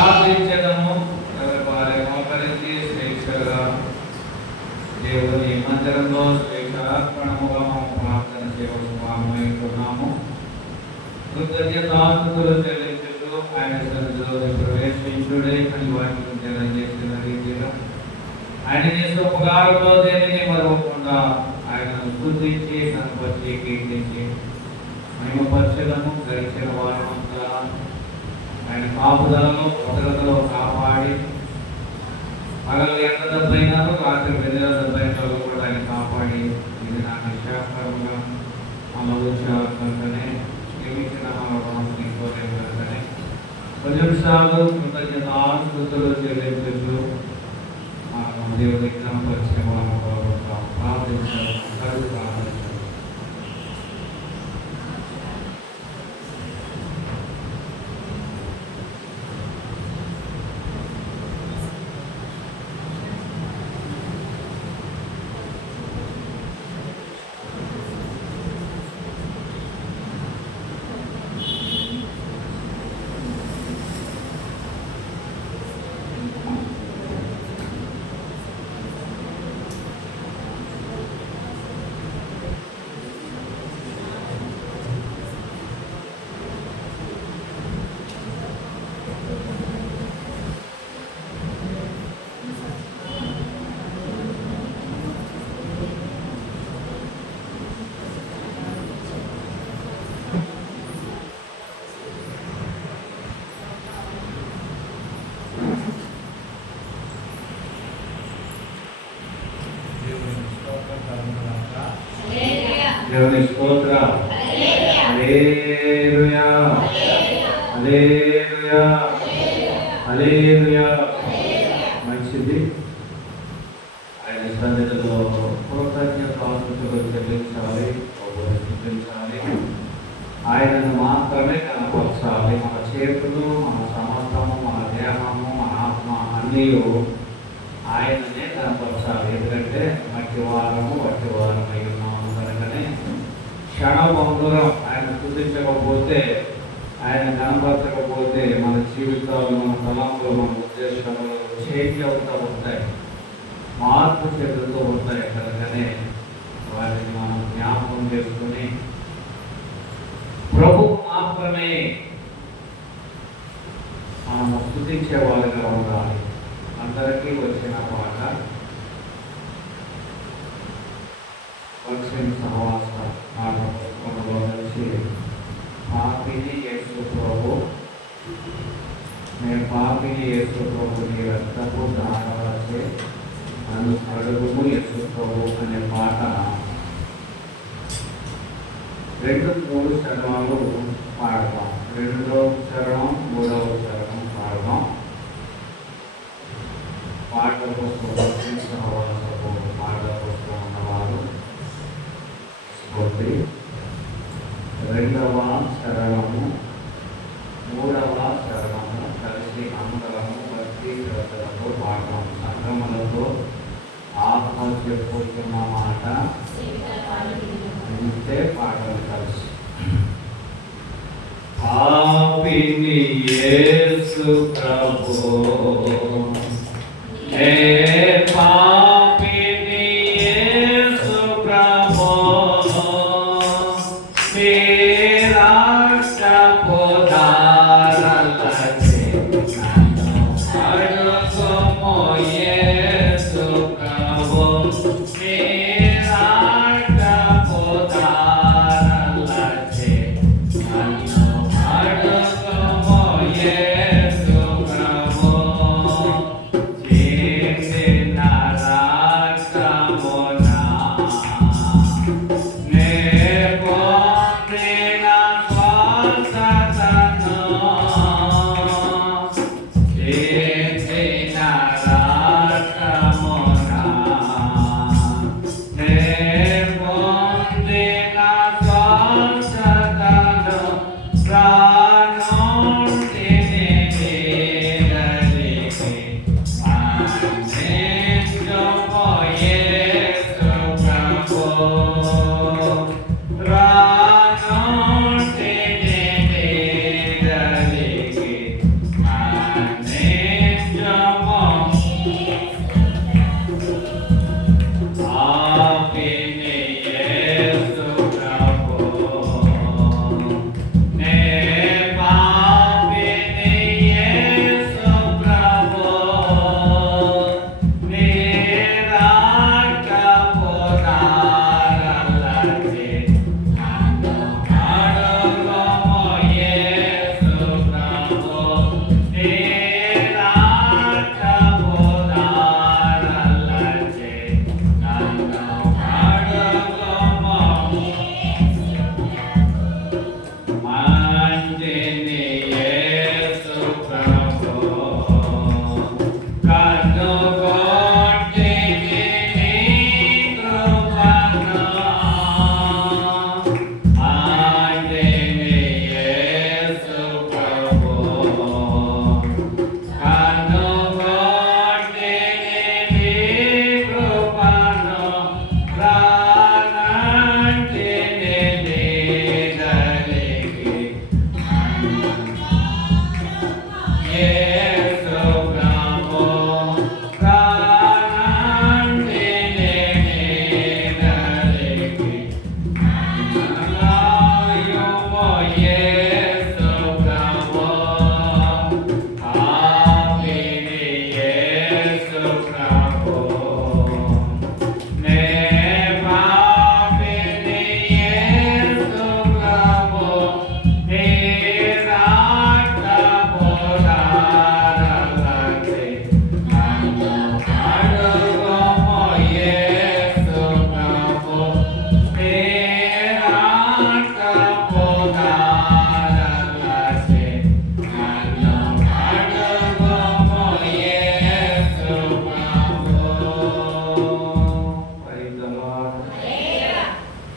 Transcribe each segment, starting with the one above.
ప్రార్థించడము వారి మోకరించి శ్రేష్ఠగా దేవుని మందిరంలో శ్రేష్ఠార్పణముగా మేము ప్రార్థన చేయవలసినాము. కృతజ్ఞతాస్తుతులు చెల్లించుతూ ఆయన సన్నిధిలో ప్రవేశించుడే అని వాటిని తెలియజేసిన రీతిలో ఆయన చేసిన ఉపకారంలో దేనిని మరవకుండా ఆయనను స్తుతించి కనపరిచి కీర్తించి మహిమపరచడము గడిచిన వారమంతా ఆయన కాపుదలను భద్రతలో కాపాడి పగలు ఎండ దెబ్బైనారు రాత్రి వెన్నెల దెబ్బైనారు కూడా ఆయన కాపాడి ఇది నా నిశాకరంగా అమలుచారుకనే నియమించిన కనుకనే కొంచెం సార్లు కృతజ్ఞతాస్తుతులు చెల్లించు దేవుడి పరిచయం ప్రార్థించారు. దేవుని స్తోత్రం. హల్లెలూయా హల్లెలూయా హల్లెలూయా. మంచిది. ఆయన సన్నిధిలో కృతజ్ఞతాస్తుతులు చెల్లించాలి, స్తుతించాలి. ఆయనను మాత్రమే కనపరచాలి. మన చేతులు, మన సమస్తము, మన దేహము, మన ఆత్మ అన్నీ ఆయననే కనపరచాలి. ఎందుకంటే మట్టి వారము వట్టి వారమై ఉన్నాము కనుకనే క్షణభంగురం ఆయన స్తుతించకపోతే, ఆయన కనపరచకపోతే మన జీవితాలు, మన తలంపులు, మన ఉద్దేశాలు చేంజ్ అవుతూ ఉంటాయి, మార్పు చెందుతూ ఉంటాయి. కనుకనే వాటిని మనం జ్ఞాపకం చేసుకుని ప్రభు మాత్రమే మనము స్తుతించే వాళ్ళగా ఉండాలి. అందరికీ వచ్చిన పాట వచ్చిన సహవాస పాఠంలో నుంచి పాపిని యేసు ప్రభు, నేను పాపిని యేసు ప్రభు నీ రక్తపు దారవచ్చే నన్ను కడుగుము యేసు ప్రభు అనే పాట 2-3 చరణాలు పాడతాం. 2వ చరణం 3వ చరణం పాడదాం. పాట కోసం పాట కోసం ఉన్నవారు 2వ చరణము 3వ చరణము కలిసి అందరము భక్తి శ్రద్ధలతో పాడతాం. సంగములతో ఆత్మ చెప్పుతున్న మాట ఇంతే పాటలు కలిసి. పాపిని యేసు ప్రభు పాపిని యేసు ప్రభు నీ రక్తపు దారలచే నన్ను కడుగుము యేసు ప్రభు నీ రక్తపు దారలచే నన్ను కడుగుము యేసు ప్రభు. చిందిన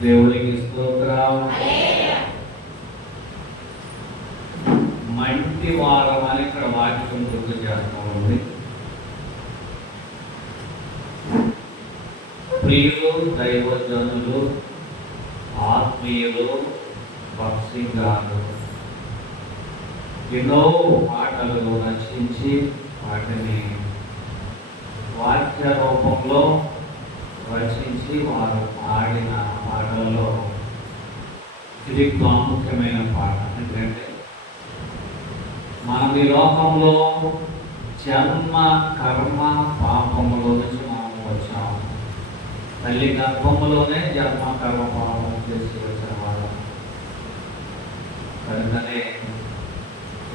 దేవునికి స్తోత్రం. మంటి వారం అని ఇక్కడ వాక్యం గుర్తు చేస్తూ ఉంది. ప్రియులు, దైవజనులు, ఆత్మీయులు, భక్సింగాలు ఎన్నో పాటలు రచించి వాటిని వాక్య రూపంలో రచించి వారు పాడిన పాటలలో ఇది ప్రాముఖ్యమైన పాట. ఎందుకంటే మనం ఈ లోకంలో జన్మ కర్మ పాపములో నుంచి మనం వచ్చాము. తల్లి గర్భములోనే జన్మ కర్మ పాపం చేసి వచ్చిన వాళ్ళు. కనుకనే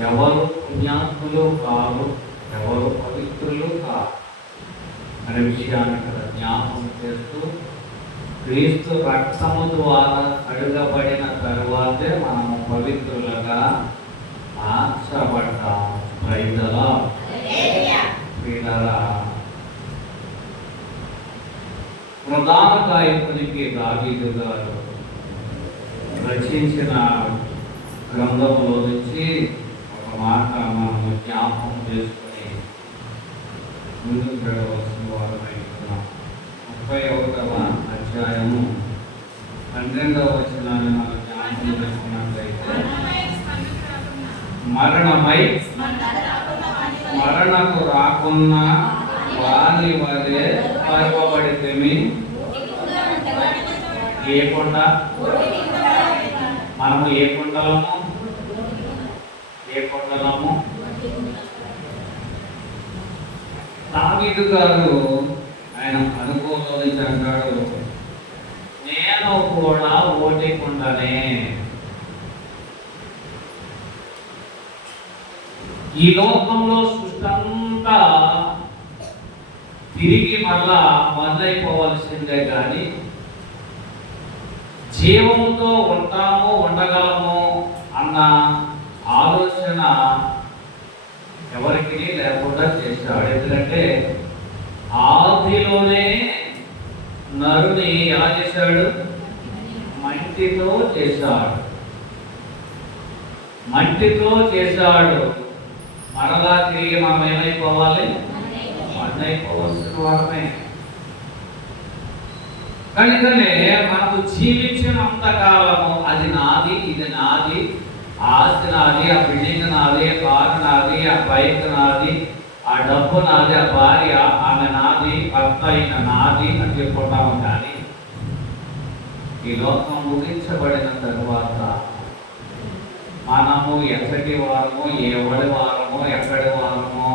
ఎవరు పుణ్యాత్ములు కాదు, ఎవరు పవిత్రులు కాదు అనే విషయాన్ని ఇక్కడ జ్ఞాపకం చేస్తూ, క్రీస్తు రక్తము ద్వారా కడుగబడిన తరువాతే మనము పవిత్రులుగా మార్చబడ్డాం. ప్రైజలా ప్రియులారా, ప్రధాన గాయకునికి దావీదు గారు రచించిన గ్రంథంలో నుంచి ఒక మాట మనము జ్ఞాపకం చేసుకుని ముందుకు వెళ్ళవలసిన వారు అయిస్తున్నాం. 31వ అధ్యాయము 12వ వచనాన్ని మనం జ్ఞాపకం చేసుకున్నట్లయితే, మరణకు రాకున్న వారి వలె పరపబడితేమి. ఏ కొండ? మనము ఏ కొండలము? దావీదు గారు ఆయన అనుభవంలో నుంచి అంటాడు, నేను కూడా ఓటి కొండనే. ఈ లోకంలో సృష్టంతా తిరిగి మళ్ళా మొదలైపోవలసిందే కానీ జీవంతో ఉంటాము, ఉండగలము అన్న ఆలోచన ఎవరికి లేకుండా చేశాడు. ఎందుకంటే ఆదిలోనే నరుని ఎలా చేశాడు? మట్టితో చేశాడు. మరలా తిరిగి మనం ఏమైపోవాలి? మన్నైపోవాల్సిన వారమే. కనుకనే మనకు జీవించినంత కాలము అది నాది, ఇది నాది, ఆస్తి నాది, ఆ బిల్డింగ్ నాది, ఆ కారు నాది, ఆ బైక్ నాది, ఆ డబ్బు నాది, ఆ భార్య ఆమె నాది, భర్త అయిన నాది అని చెప్పుకుంటాము. కానీ ఈ లోకం ముగించబడిన తరువాత మనము ఎక్కడి వారము, ఎవరి వారము, ఎక్కడి వారము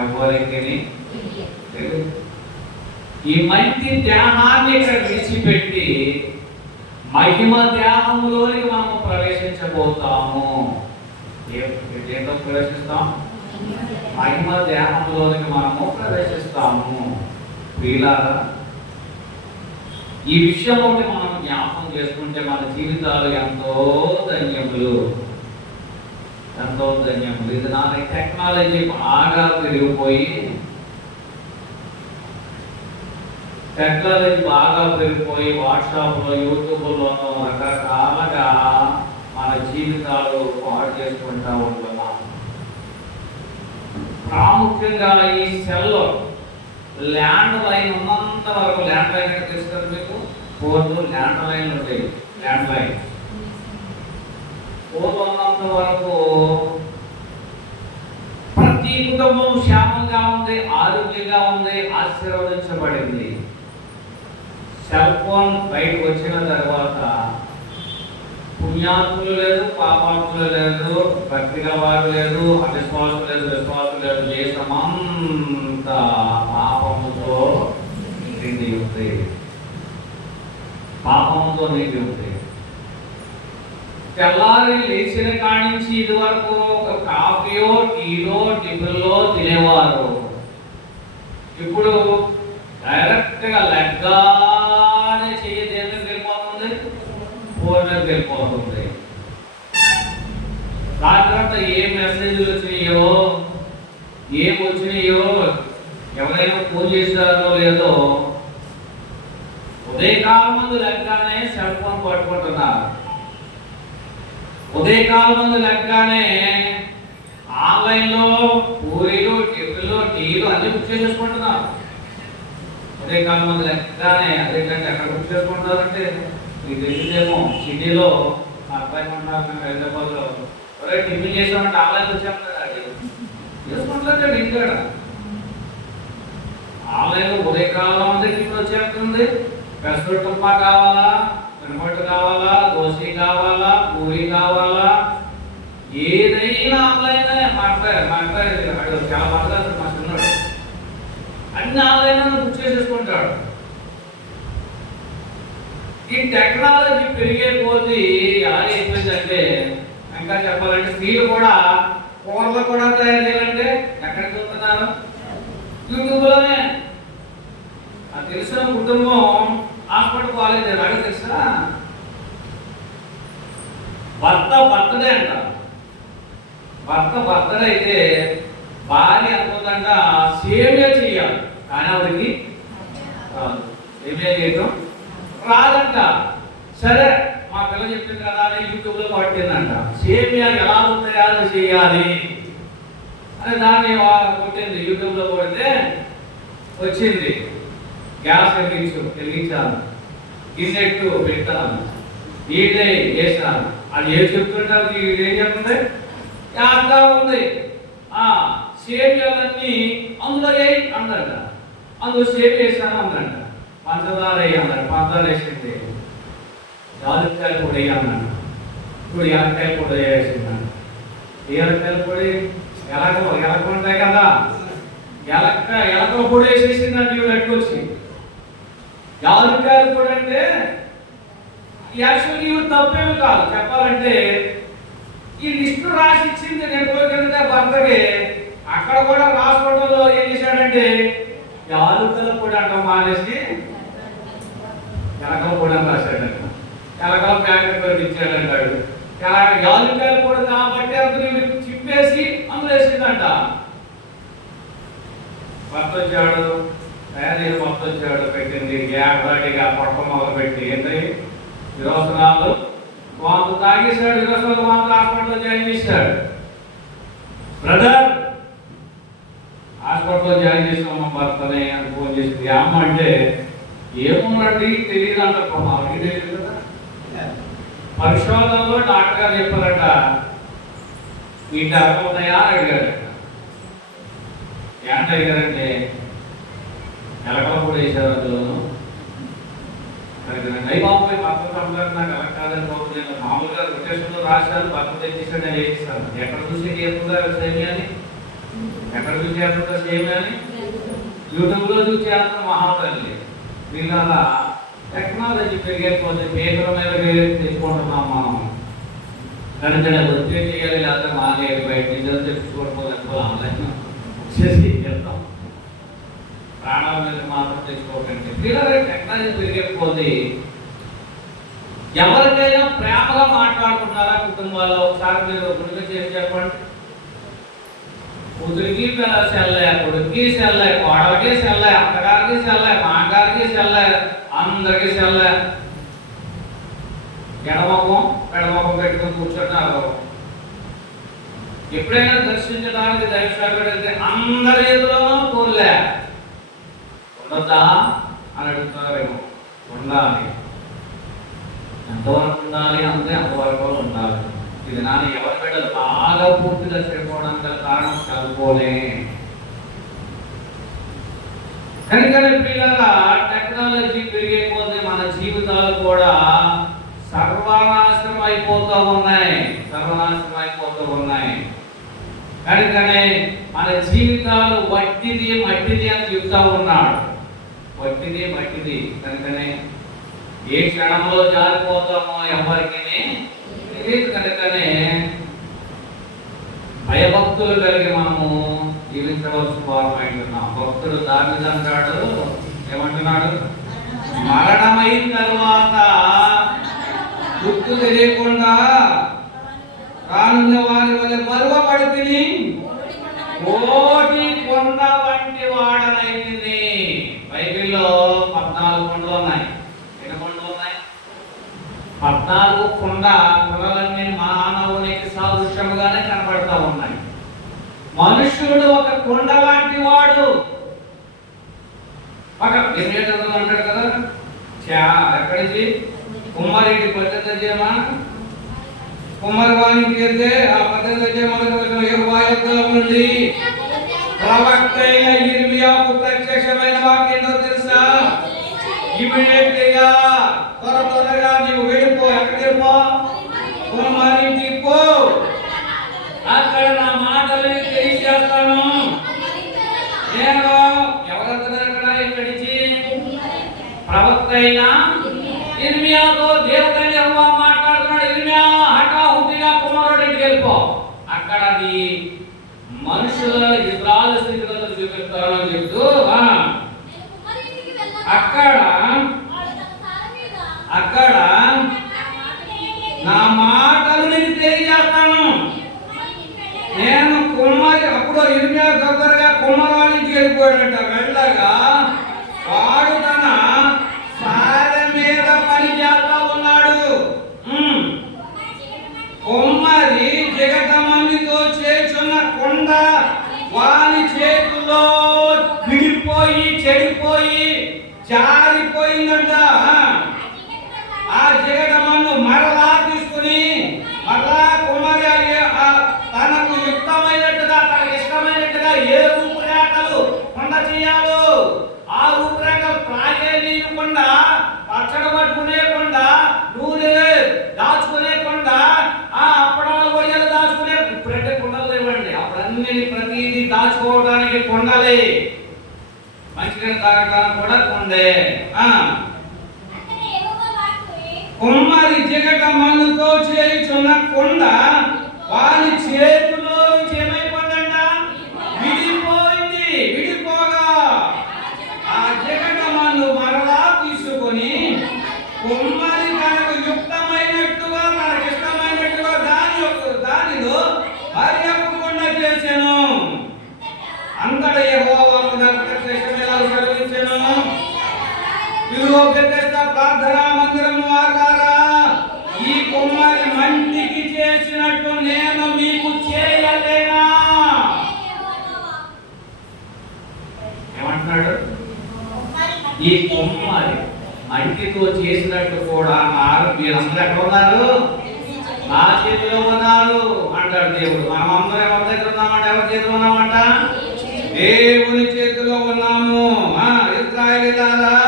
ఎవరికి తెలియదు. ఈ మంచి దేహాన్ని ఇక్కడ విడిచిపెట్టి మహిమ దేహంలోనికి మనము ప్రవేశించబోతాము. ఏంటో ప్రవేశిస్తాం? మహిమ దేహంలోనికి మనము ప్రవేశిస్తాము. ప్రియులారా, ఈ విషయం ఒకటి మనం జ్ఞాపకం చేసుకుంటే మన జీవితాలు ఎంతో ధన్యములు. ఇది నాకు టెక్నాలజీ బాగా పెరిగిపోయి వాట్సాప్లో, యూట్యూబ్లోనూ రకరకాలుగా మన జీవితాలు పాడు చేసుకుంటూ ఉంటున్నాం. ప్రాముఖ్యంగా ఈ సెల్ ల్యాండ్ లైన్ ఉన్నంత వరకు, ల్యాండ్ లైన్ అంటే తెలుస్తుంది మీకు, ఫోన్లు ల్యాండ్ లైన్లు ఉంటాయి. ల్యాండ్ లైన్ ఫోన్లు ఉన్నంత వరకు ప్రతి కుటుంబం క్షేమంగా ఉంది, ఆరోగ్యంగా ఉంది, ఆశీర్వదించబడింది. సెల్ ఫోన్ బయటకు వచ్చిన తర్వాత పుణ్యాత్ములు లేదు, పాపాత్ములు లేదు, భక్తి గలవారు లేదు, అవిశ్వాసం లేదు, విశ్వాసం లేదు. దేశమంతా పాపముతో నిండి ఉంది. తెల్లారి లేచిన కాడి నుంచి ఇది వరకు కాఫీయో, టీలో, టిఫిన్లో తినేవారు. ఇప్పుడు డైరెక్ట్ గా లెగ్గానే చేయదు. ఏమేమి వెళ్ళిపోతుంది? ఫోన్ మీద వెళ్ళిపోతుంది. దాని తర్వాత ఏ మెసేజ్లు వచ్చినాయో, ఎవరైనా ఫోన్ చేశారో లేదో ఉదయకాలం ముందు లెక్కగానే సెల్ ఫోన్ పట్టుకుంటున్నారు. ఉదయకాలం ముందు లెక్కగానే ఆన్లైన్లో పూరీలు, టిఫిన్లు, టీలు అన్ని బుక్ చేసుకుంటున్నారు. ఉదయకాలం ముందు లెక్కగానే అదేంటంటే ఎక్కడ బుక్ చేసుకుంటారంటే మీకు తెలిసిందేమో, సిటీలో అబ్బాయి ఉన్నారు హైదరాబాద్లో, టిఫిన్ చేసామంటే ఆన్లైన్ వచ్చాము చేసుకుంటారు. ఇంటికాడ ఆన్లైన్లో ఉదయకాలం ముందు టిఫిన్ వచ్చేస్తుంది. పెసరట్టు ఉప్మా కావాలా, మినపట్టు కావాలా, దోశ కావాలా, పూరి కావాలా, ఏదైనా ఆన్లైన్. మా అబ్బాయి చాలా బాగా మా చిన్నాడు అన్ని ఆన్లైన్ బుక్ చేసేసుకుంటాడు. ఈ టెక్నాలజీ పెరిగే కొద్దీ ఎలా అయిపోయిందంటే, ఇంకా చెప్పాలంటే స్త్రీలు కూడా కూరలు కూడా తయారు చేయాలంటే ఎక్కడ చూస్తున్నారు? యూట్యూబ్లోనే. అది తెలిసిన కుటుంబం హాస్పిటల్ కాలేజ్ అలాగే తెలుసా, భర్త బర్త్డే అంట. భర్త బర్త్డే అయితే భార్య అనుకుందంట సేమియా చెయ్యాలి, కానీ ఆవిడకి రాదు. సేమియా చేయటం రాదంట. సరే మా పిల్ల చెప్పింది కదా అని యూట్యూబ్లో పట్టిందంట. సేమియా ఎలా తయారు చేయాలి అని దాన్ని కొట్టింది. యూట్యూబ్లో కొడితే వచ్చింది. గ్యాస్ వెలిగించాను, గిన్నెట్టు పెట్టాను, నీళ్ళే వేసాను. అది ఏం చెప్తుంటారు, ఏం చెప్తుంది? యాగా ఉంది. సేమియాలన్నీ అందులో వేయి అందంట. అందులో సేమ్ వేసాను అందంట. పంచదార వేయి అన్నాడు. పంచదార వేసింది. యాలక్కాయల పొడి వేయన్నాడు. ఇప్పుడు యాలక్కాయల పొడి వేసిందండి. యాలక్కాయల పొడి ఎలక ఉంటాయి కదా, ఎలకల పొడి వేసేసిందండి. ఇవి ఎట్టుకొచ్చి యాలక్కాయలు పొడి అంటే యాక్చువల్లీ ఇవి తప్పేమి కాదు. చెప్పాలంటే ఈ లిస్టు రాసి ఇచ్చింది నేను పోయిన భర్తకి. అక్కడ కూడా రాసుకోవడంలో ఏం చేశాడంటే యాలకుల పొడి అంటాం మానేసి ఎలకల పొడి అని రాశాడంట. ఎలకల ప్యాకెట్ పొడి ఇచ్చాడంటాడు. యాలకాయల పొడి కాబట్టి అందులో చిప్పేసి అందులో వేసిందంట. భర్త వచ్చాడు, తయారీ భర్త వచ్చాడు, పెట్టింది గ్యాడిగా పొట్ట మొదలు పెట్టి ఏంటి విరోచనాలు వాంతు తాగేశాడు. విరోచనాలు వాంతు హాస్పిటల్లో జాయిన్ చేశాడు. బ్రదర్ హాస్పిటల్లో జాయిన్ చేసాం మా భర్తని అని ఫోన్ చేసింది. అమ్మ అంటే ఏముందండి తెలియదు అంటారు. మాకు తెలియదు కదా. పరిశోధనలో డాక్టర్ గారు చెప్పారట, వీటి అర్థం ఉన్నాయా అని అడిగారట. ఏంట అడిగారంటే ఎలకల కూడా వేసారు అందులోను. అడిగారండి. అయ్యి బాబు భర్త సంబంధం నాకు ఎలా కాదని బాబు, నేను మామూలుగా రొటేషన్లో రాశాను, భర్త తెచ్చేసాడు, నేను వేసిస్తాను. ఎక్కడ చూసి చేస్తుందా సేమియాని? ఎక్కడ చూసి చేస్తుందా సేమియాని? యూట్యూబ్లో చూసి చేస్తాను మహాతల్లి. దీనివల్ల టెక్నాలజీ పెరిగేపోతే పేపర్ మీద తెచ్చుకుంటున్నాం మనం. కనుక ఒత్తిడి చేయాలి, లేకపోతే మానేయాలి. బయట నిజాలు తెచ్చుకోవడం ఆన్లైన్ చేసి వెళ్తాం. ప్రాణాల మీద మాత్రం తెచ్చుకోకండి. పిల్లలు టెక్నాలజీ పెరిగేపోతే ఎవరికైనా ప్రేమగా మాట్లాడుకుంటారా కుటుంబాల్లో? ఒకసారి మీరు గుడిగా చేసి చెప్పండి. కూతురికి సెల్లే, కొడుక్కి సెల్లే, కోడలకి సెల్లే, అత్తగారికి సెల్లే, మాగారికి సెల్లే, అందరికీ సెల్లే. ఎడమొఖం పెడమొఖం పెట్టుకుని కూర్చుంటారు. ఎప్పుడైనా దర్శించడానికి దైవశాఖ అందరి ఎదురులో పోలే ఉండొద్దా అని అడుగుతారేమో. ఉండాలి. ఎంతవరకు ఉండాలి అంటే అంతవరకు ఉండాలి. ఇది నాన్న ఎవరి బిడ్డలు బాగా పూర్తిగా చెడిపోవడానికి గల కారణం చదువుకోలే. కనుక పిల్లల టెక్నాలజీ పెరిగిపోతే మన జీవితాలు కూడా సర్వనాశనం అయిపోతూ ఉన్నాయి. కనుకనే మన జీవితాలు వట్టిది మట్టిది అని చెప్తా ఉన్నాడు. వట్టిది మట్టిది. కనుకనే ఏ క్షణంలో జారిపోతామో ఎవరికి తెలియదు. కనుకనే భయభక్తులు కలిగి మనము జీవించవలసిన వారమై ఉంటున్నాం. భక్తుడు దావీదు అంటాడు, ఏమంటున్నాడు? మరణమైన తరువాత గుర్తు తెలియకుండా రానున్న వారి వల్ల మరువబడి తిని కోటి కొండ వంటి వాడనైతిని. బైబిల్లో 14 కొండలు ఉన్నాయి. 14 కుండలన్నీ మానవునికి సాదృశ్యముగానే కనబడతా ఉన్నాయి. మనుష్యుడు ఒక కుండ లాంటి వాడు. అంటాడు కదా, ఎక్కడికి కుమ్మరికి పద్ధతి చేయమా, కుమ్మరి వానికి వెళ్తే ఆ పద్ధతి నుండి ప్రవక్త అయిన యిర్మీయాకు ప్రత్యక్షమైన వాక్యం తెలుసా? ఇమిడియట్లీగా త్వరగా నీవు వెళ్ళిపో. ఎక్కడికి పో? కుమ్మరికి పో. అక్కడ నా మాటలని తెలియజేస్తాను. నేను ఎవరంటున్నారు అక్కడ? ఇక్కడికి ప్రవక్త అయిన యిర్మీయాతో దేవుడైన యెహోవా మాట్లాడుతున్నాడు. యిర్మీయా హఠాహుటిగా కుమారుడికి వెళ్ళిపో. అక్కడ నీ మనుషుల ఇజ్రాయేలు స్థితిగతులు చూపిస్తారని చెప్తూ అక్కడ నా మాటలు నీకు తెలియజేస్తాను. నేను కుమ్మరి అప్పుడు యిర్మీయా దగ్గరగా కుమ్మరానికి వెళ్ళిపోయాడట. వెళ్ళగా వాడు తన సారె మీద పని చేస్తా ఉన్నాడు. కుమ్మరి జగతమన్నితో చేస్తున్న కొండ వాని చేతుల్లో విడిపోయి చెడిపోయి జారిపోయిందంట. ఆ జగతమన్ను మరలా తీసుకుని మరలా కుమ్మరి తనకు యుక్తమైనట్టుగా తనకు ఇష్టమైనట్టుగా ఏ రూపురేఖలు కొండ చేయాలో ఆ రూపురేఖలు త్రాగే నీయకుండా, పచ్చడి పట్టుకునేకుండా, నూనె దాచుకునేకుండా, ఆ అప్పడాలు వడియాలు దాచుకునే ఇప్పుడంటే కుండలు లేవండి. అప్పుడన్నీ ప్రతిదీ దాచుకోవడానికి కొండలే, మంచిగా తాగడానికి కూడా కొండే. కుమ్మరి జగతమన్నుతో చేయుచున్న కొండ వారి చేతిలో నుంచి ఏమైపోయిందంట? విడిపోయింది. విడిపోగా ఆ జగతమన్ను మరలా తీసుకొని కుమ్మరి తనకు యుక్తమైనట్టుగా తనకు ఇష్టమైనట్టుగా దానిలో హరియకుండా చేశాను. అంతటా యెహోవా సెలవించెను, ఇదిగో బెతెస్దా ప్రార్థనా మందిరము వారులారా, ఈ కుమ్మరి మంటికి చేసినట్టు నేను మీకు చేయలేనా? ఏమంటున్నాడు? ఈ కుమ్మరి మంటితో చేసినట్టు కూడా మీరందరూ ఎక్కడ ఉన్నారు? నా చేతిలో ఉన్నారు అంటాడు దేవుడు. మనమందరం ఎవరి దగ్గర ఉన్నామంట? ఎవరి చేతిలో ఉన్నామంట? దేవుని చేతిలో ఉన్నాము. ఇశ్రాయేలీయులారా,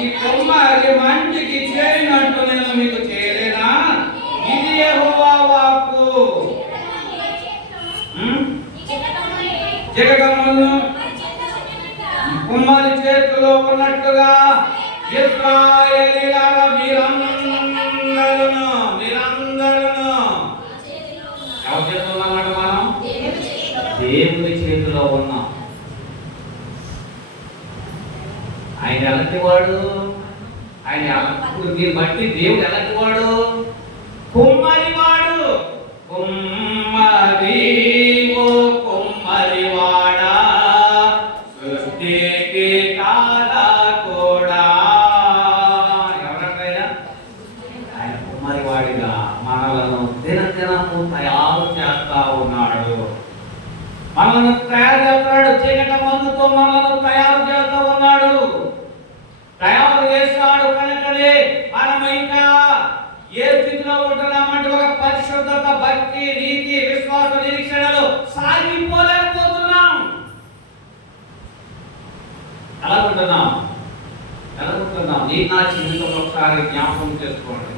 ఈ కుమ్మరి మంటికి చేయనట్టు నేను మీకు చేయలేనా? ఇది యెహోవా వాక్కు. జగతమన్ను కుమ్మరి చేతిలో ఉన్నట్టుగా ఇశ్రాయేలీయులారా మీరందరూ ఎవరి చేతిలో ఉన్నామంట? మనం దేవుని చేతిలో ఉన్నాం. ఆయన ఎలాంటి వాడు? ఆయన దీన్ని బట్టి దేవుడు ఎలాంటి వాడు? కుమ్మరి వాడు. కుమ్మరి ఓ కుమ్మరి వాడా, సృష్టికి కారకుడా. ఎవరంటైనా ఆయన కుమ్మరి వాడిగా మనలను దినదినము తయారు చేస్తా ఉన్నాడు. మనల్ని తయారు చేస్తాడు. జగతమన్నుతో మనల్ని తయారు చేస్తూ ఉన్నాడు. తయారు చేస్తాడు కనుకనే మనం ఇంకా ఏ స్థితిలో ఉంటున్నామంటే ఒక పరిశుద్ధత, భక్తి, నీతి, విశ్వాస, నిరీక్షణలో సాగిపోలేకపోతున్నాం. ఎలా ఉంటున్నాం? నీ నా జీవితంలో ఒకసారి జ్ఞాపకం చేసుకోండి.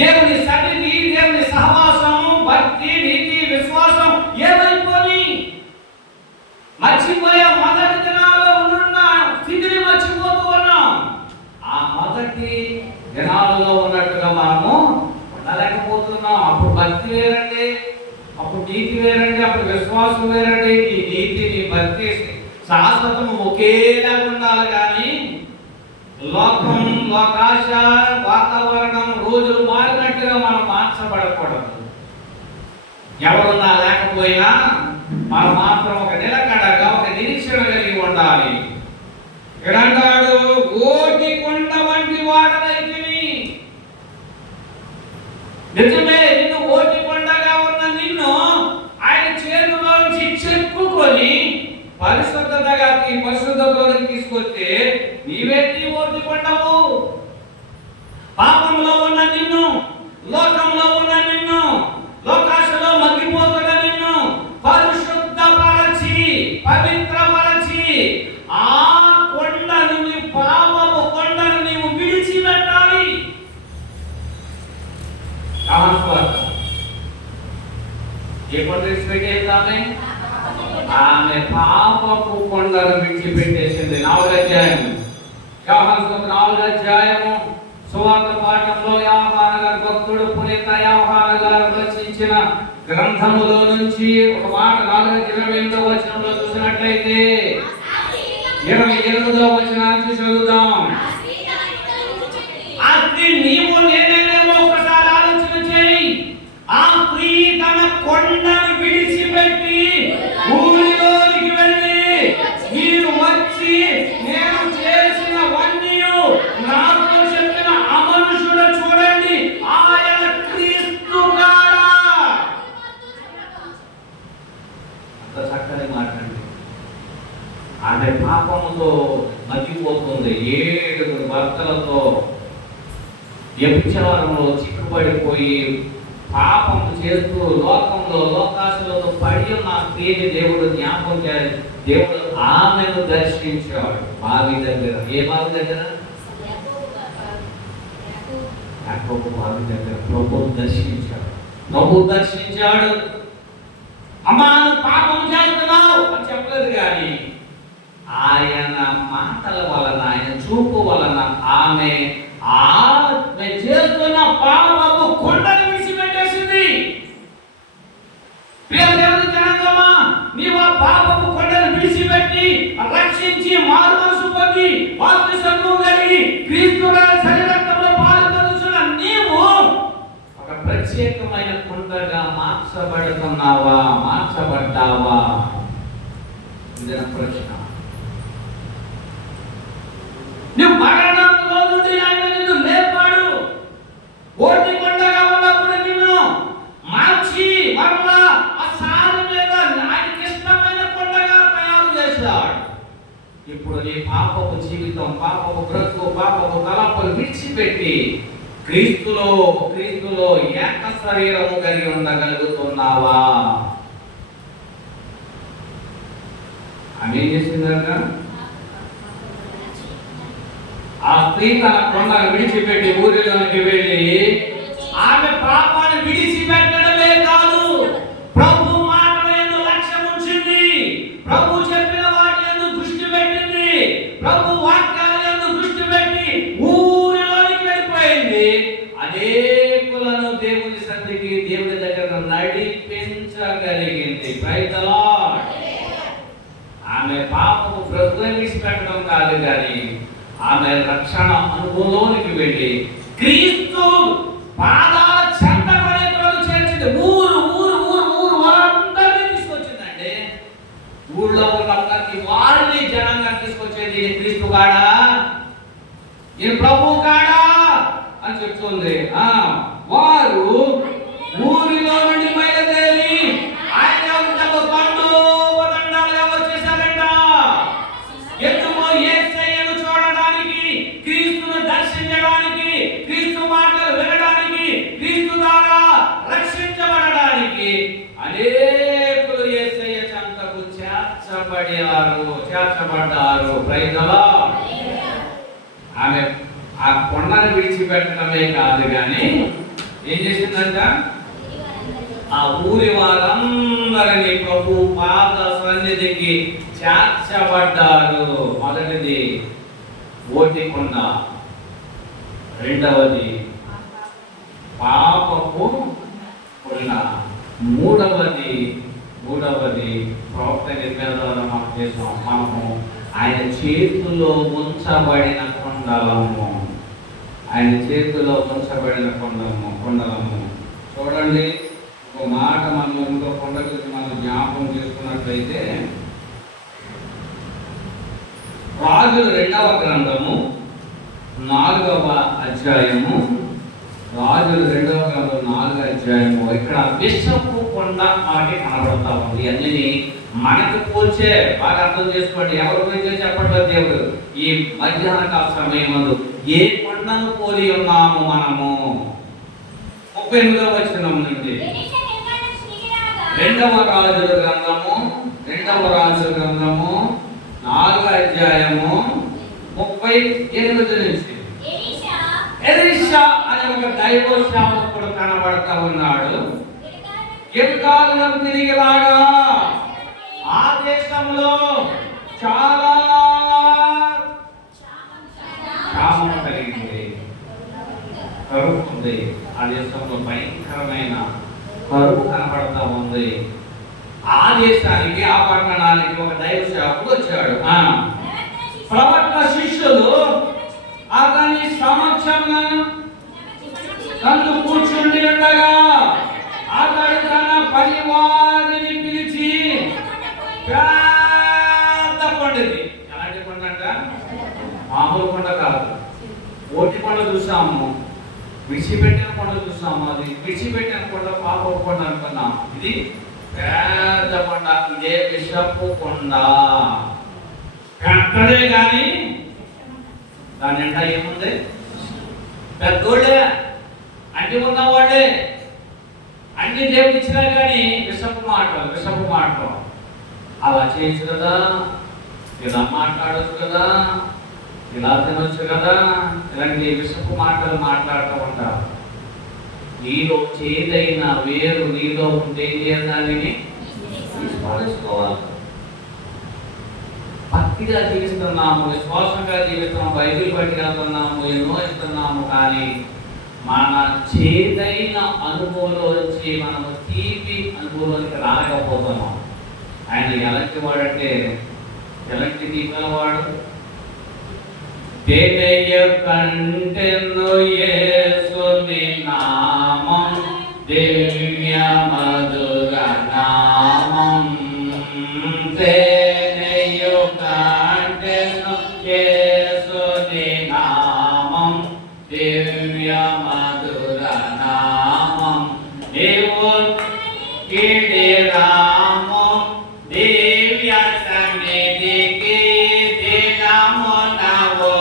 దేవుని సన్నిధి, దేవుని సహవాసం, భక్తి, నీతి, విశ్వాసం ఏమైపోయి మర్చిపోయే మొదటి దినాల్లో ఉన్న స్థితిని మర్చిపోతూ ఉన్నాం. ఆ మొదటి దినాలలో ఉన్నట్టుగా మనము ఉండలేకపోతున్నాం. అప్పుడు భక్తి వేరండి, అప్పుడు నీతి వేరండి, అప్పుడు విశ్వాసం వేరండి. నీ నీతి, నీ భక్తి శాశ్వతం ఒకేలా ఉండాలి. కానీ లోకం, లోకాశ, వాతావరణం, రోజులు మారినట్టుగా మనం మార్చబడకూడదు. ఎవరున్నా లేకపోయినా మనం మాత్రం ఒక నిలకడగా, ఒక నిరీక్షణ కలిగి ఉండాలి. ఇక్కడ అంటాడు, ఓటి కొండ వంటి వాడనైతివి. చెక్కుకొని పరిశుద్ధతలోకి తీసుకొస్తే నీవేంటి ఓర్చుకుంటావు? పాపంలో ఉన్న నిన్ను, లోకంలో ఉన్న నిన్ను, లోకాశలో మగ్గిపోతున్న నిన్ను పరిశుద్ధపరచి పవిత్రపరచి ఆ కొండను, నీ పాపము కొండను నీవు విడిచిపెట్టాలి. ఏ కొండ విడిచిపెట్టేది? ఆమె పాపపు కొండను విడిచిపెట్టేసింది. 4వ అధ్యాయం, యోహాను 4వ అధ్యాయము సువార్త పాఠంలో యోహాను గారు, భక్తుడు పునీత యోహాను గారు రచించిన గ్రంథములో నుంచి ఒక మాట 4:28 వచనంలో చూసినట్లయితే 28వ వచనాన్ని చదువుదాం. అది నీవు నేనేమో ఒకసారి ఆలోచన చేయి. ఆ స్త్రీ తన కొండను విడిచిపెట్టి ఊరిలోనికి వెళ్ళి, మీరు వచ్చి నేను చేసిన వన్నీయు నాతో చెప్పిన అమనుషుడు చూడండి, ఆయన క్రీస్తు కాడా? అంత చక్కని మాట్లాడి ఆమె పాపముతో మగ్గిపోతుంది. 7 భర్తలతో వ్యభిచారంలో చిక్కుబడిపోయి పాపము చేస్తూ లోకంలో లోకాశలతో పడి ఉన్న స్త్రీని దేవుడు జ్ఞాపకం చేయాలి. దేవుడు ఆమెను దర్శించాడు బావి దగ్గర. ఏ బావి దగ్గర? యాకోబు బావి దగ్గర ప్రభువు దర్శించాడు. అమ్మా, నువ్వు పాపం చేస్తున్నావు అని చెప్పలేదు, కానీ ఆయన మాటల వలన, ఆయన చూపు వలన ఆమె చేస్తున్న పాపము కొండను విడిచిపెట్టేసింది. ప్రియదేవుని జనాంగమా, నీవు ఆ పాపము కొండను విడిచిపెట్టి రక్షించి మారు మనసు పొంది బాప్తిసము కలిగి క్రీస్తు శరీరంలో పాల్పొందుతున్న నీవు ఒక ప్రత్యేకమైన కొండగా మార్చబడ్డావా? ఇది నా ప్రశ్న. నువ్వు మరణంలో నుండి ఆయన నిన్ను లేపాడు. ఓటి కొండగా ఉన్నప్పుడు నిన్ను మార్చి మరలా ఆ సారి మీద ఆయనకి ఇష్టమైన కొండగా తయారు చేశాడు. ఇప్పుడు నీ పాపపు జీవితం, పాపపు బ్రతుకు, పాపపు తలంపులు విడిచిపెట్టి క్రీస్తులో ఏక శరీరము కలిగి ఉండగలుగుతున్నావా? ఆమె ఏం చేసిందట? ఆ స్త్రీ తన కొండను విడిచిపెట్టి ఊరిలోనికి వెళ్ళి ఆమె పాపాన్ని విడిచిపెట్టడమే కాదు, ప్రభు మాటల యందు లక్ష్యం ఉంచింది, ప్రభు చెప్పిన వాటి యందు దృష్టి పెట్టింది, ప్రభు వాక్యాల యందు దృష్టి పెట్టి ఊరిలోనికి వెళ్ళిపోయింది. అనేకులను దేవుని సన్నిధికి, దేవుని దగ్గర నడిపించగలిగింది. Praise the lord. ఆమె పాపము బ్రతుకుని విడిచిపెట్టడం కాదు, కానీ ఆమె రక్షణ అనుభవంలోనికి వెళ్ళి క్రీస్తు పాదాల చెంత పడేతులను చేర్చింది. ఊరు వారందరినీ తీసుకొచ్చిందండి. ఊళ్ళో ఉన్న ప్రతి వారిని జనంగా తీసుకొచ్చేది క్రీస్తు కాడా, ఈయన ప్రభు కాడా అని చెప్తుంది. వారు ఊరిలో నుండి బయలుదేరి ఆయన దండాలుగా వచ్చేసారంట. ఎందుకో యేసయ్యను చూడడానికి, క్రీస్తును దర్శించడానికి, క్రీస్తు మాటలు వినడానికి, క్రీస్తు ద్వారా రక్షించబడడానికి అనేకులు యేసయ్య చెంతకు చేర్చబడ్డారు. Praise the lord. ఆమె ఆ కొండను విడిచిపెట్టడమే కాదు, కానీ ఏం చేసిందంట? ఆ ఊరి వారందరినీ ప్రభు పాద సన్నిధికి చేర్చబడ్డారు. మొదటిది ఓటి కొండ, రెండవది పాపపు కొండ, మూడవది ప్రవక్త నిర్ణయం ద్వారా మనం చేసాం. మనము ఆయన చేతిలో ఉంచబడిన కొండలము, ఆయన చేతిలో ఉంచబడిన కొండలము. చూడండి, ఒక మాట మనం ఇంకో కొండ గురించి మనం జ్ఞాపకం చేసుకున్నట్లయితే, రాజుల 2వ గ్రంథము 4వ అధ్యాయము, రాజుల 2వ గ్రంథం 4వ అధ్యాయము. ఇక్కడ విషపు కొండ మనకి కనబడతా ఉంది. అన్ని మనకి పోల్చే బాగా అర్థం చేసుకోండి. ఎవరి గురించి చెప్పట్లేదు దేవుడు. ఈ మధ్యాహ్న కాల సమయమందు ఏ కొండను పోలి ఉన్నాము మనము? 38వ వచనం నుండి రెండవ రాజుల గ్రంథము 4వ అధ్యాయము 38 నుంచి ఎలీషా అనే ఒక దైవ సేవకుడు కనబడతా ఉన్నాడు. గిల్గాలులకు తిరిగి రాగా ఆ దేశంలో చాలా క్షామం కలిగింది, కరువు ఉంది. ఆ దేశంలో భయంకరమైన కరువు కనబడతా ఉంది. ఆ దేశానికి, ఆ పట్టణానికి ఒక దైవ సేవకుడు వచ్చాడు. ప్రవక్త శిష్యులు అతని సమక్షంలో తను కూర్చుండి ఉండగా అతడు తన పరివారిని పిలిచి పెద్ద కొండది. ఎలాంటి కొండ అంట? మామూలు కొండ కాదు. ఓటి కొండ చూసాము, విడిచిపెట్టిన కొండ చూసాము. అది విడిచిపెట్టిన కొండ పాప కొండ అనుకున్నాం. ఇది పెద్ద కొండ. ఇదే విషపు కొండ. పెద్దదే కానీ దాని ఎంట ఏముంది? పెద్దోళ్ళే, అన్ని ఉన్నవాళ్ళే, అన్ని దేవుడు ఇచ్చినా కానీ విషపు మాటలు అలా చేయొచ్చు కదా, ఇలా మాట్లాడచ్చు కదా, ఇలా తినొచ్చు కదా, ఇలాంటి విషపు మాటలు మాట్లాడుతూ ఉంటారు. నీలో చేదైన వేరు నీలో ఉంటే దానిని విస్మరించుకోవాలి. భక్తిగా జీవిస్తున్నాము, విశ్వాసంగా జీవిస్తున్నాము, బైబిల్ పట్టుకెళ్తున్నాము, ఎన్నో ఇస్తున్నాము. కానీ మన చేదైన అనుభవంలో వచ్చి మనము తీపి అనుభవంలోకి రాలేకపోతున్నాం. ఆయన ఎలాంటి వాడంటే, ఎలాంటి తీపిన వాడు? తేనెయ కంటెను యేసుని నామం, దివ్య మధుర నామం. తేనెయ కంటెను యేసుని నామం, దివ్య మధుర నామం. దేవో కీడి రామో దివ్య సన్నిధికి దినము నవో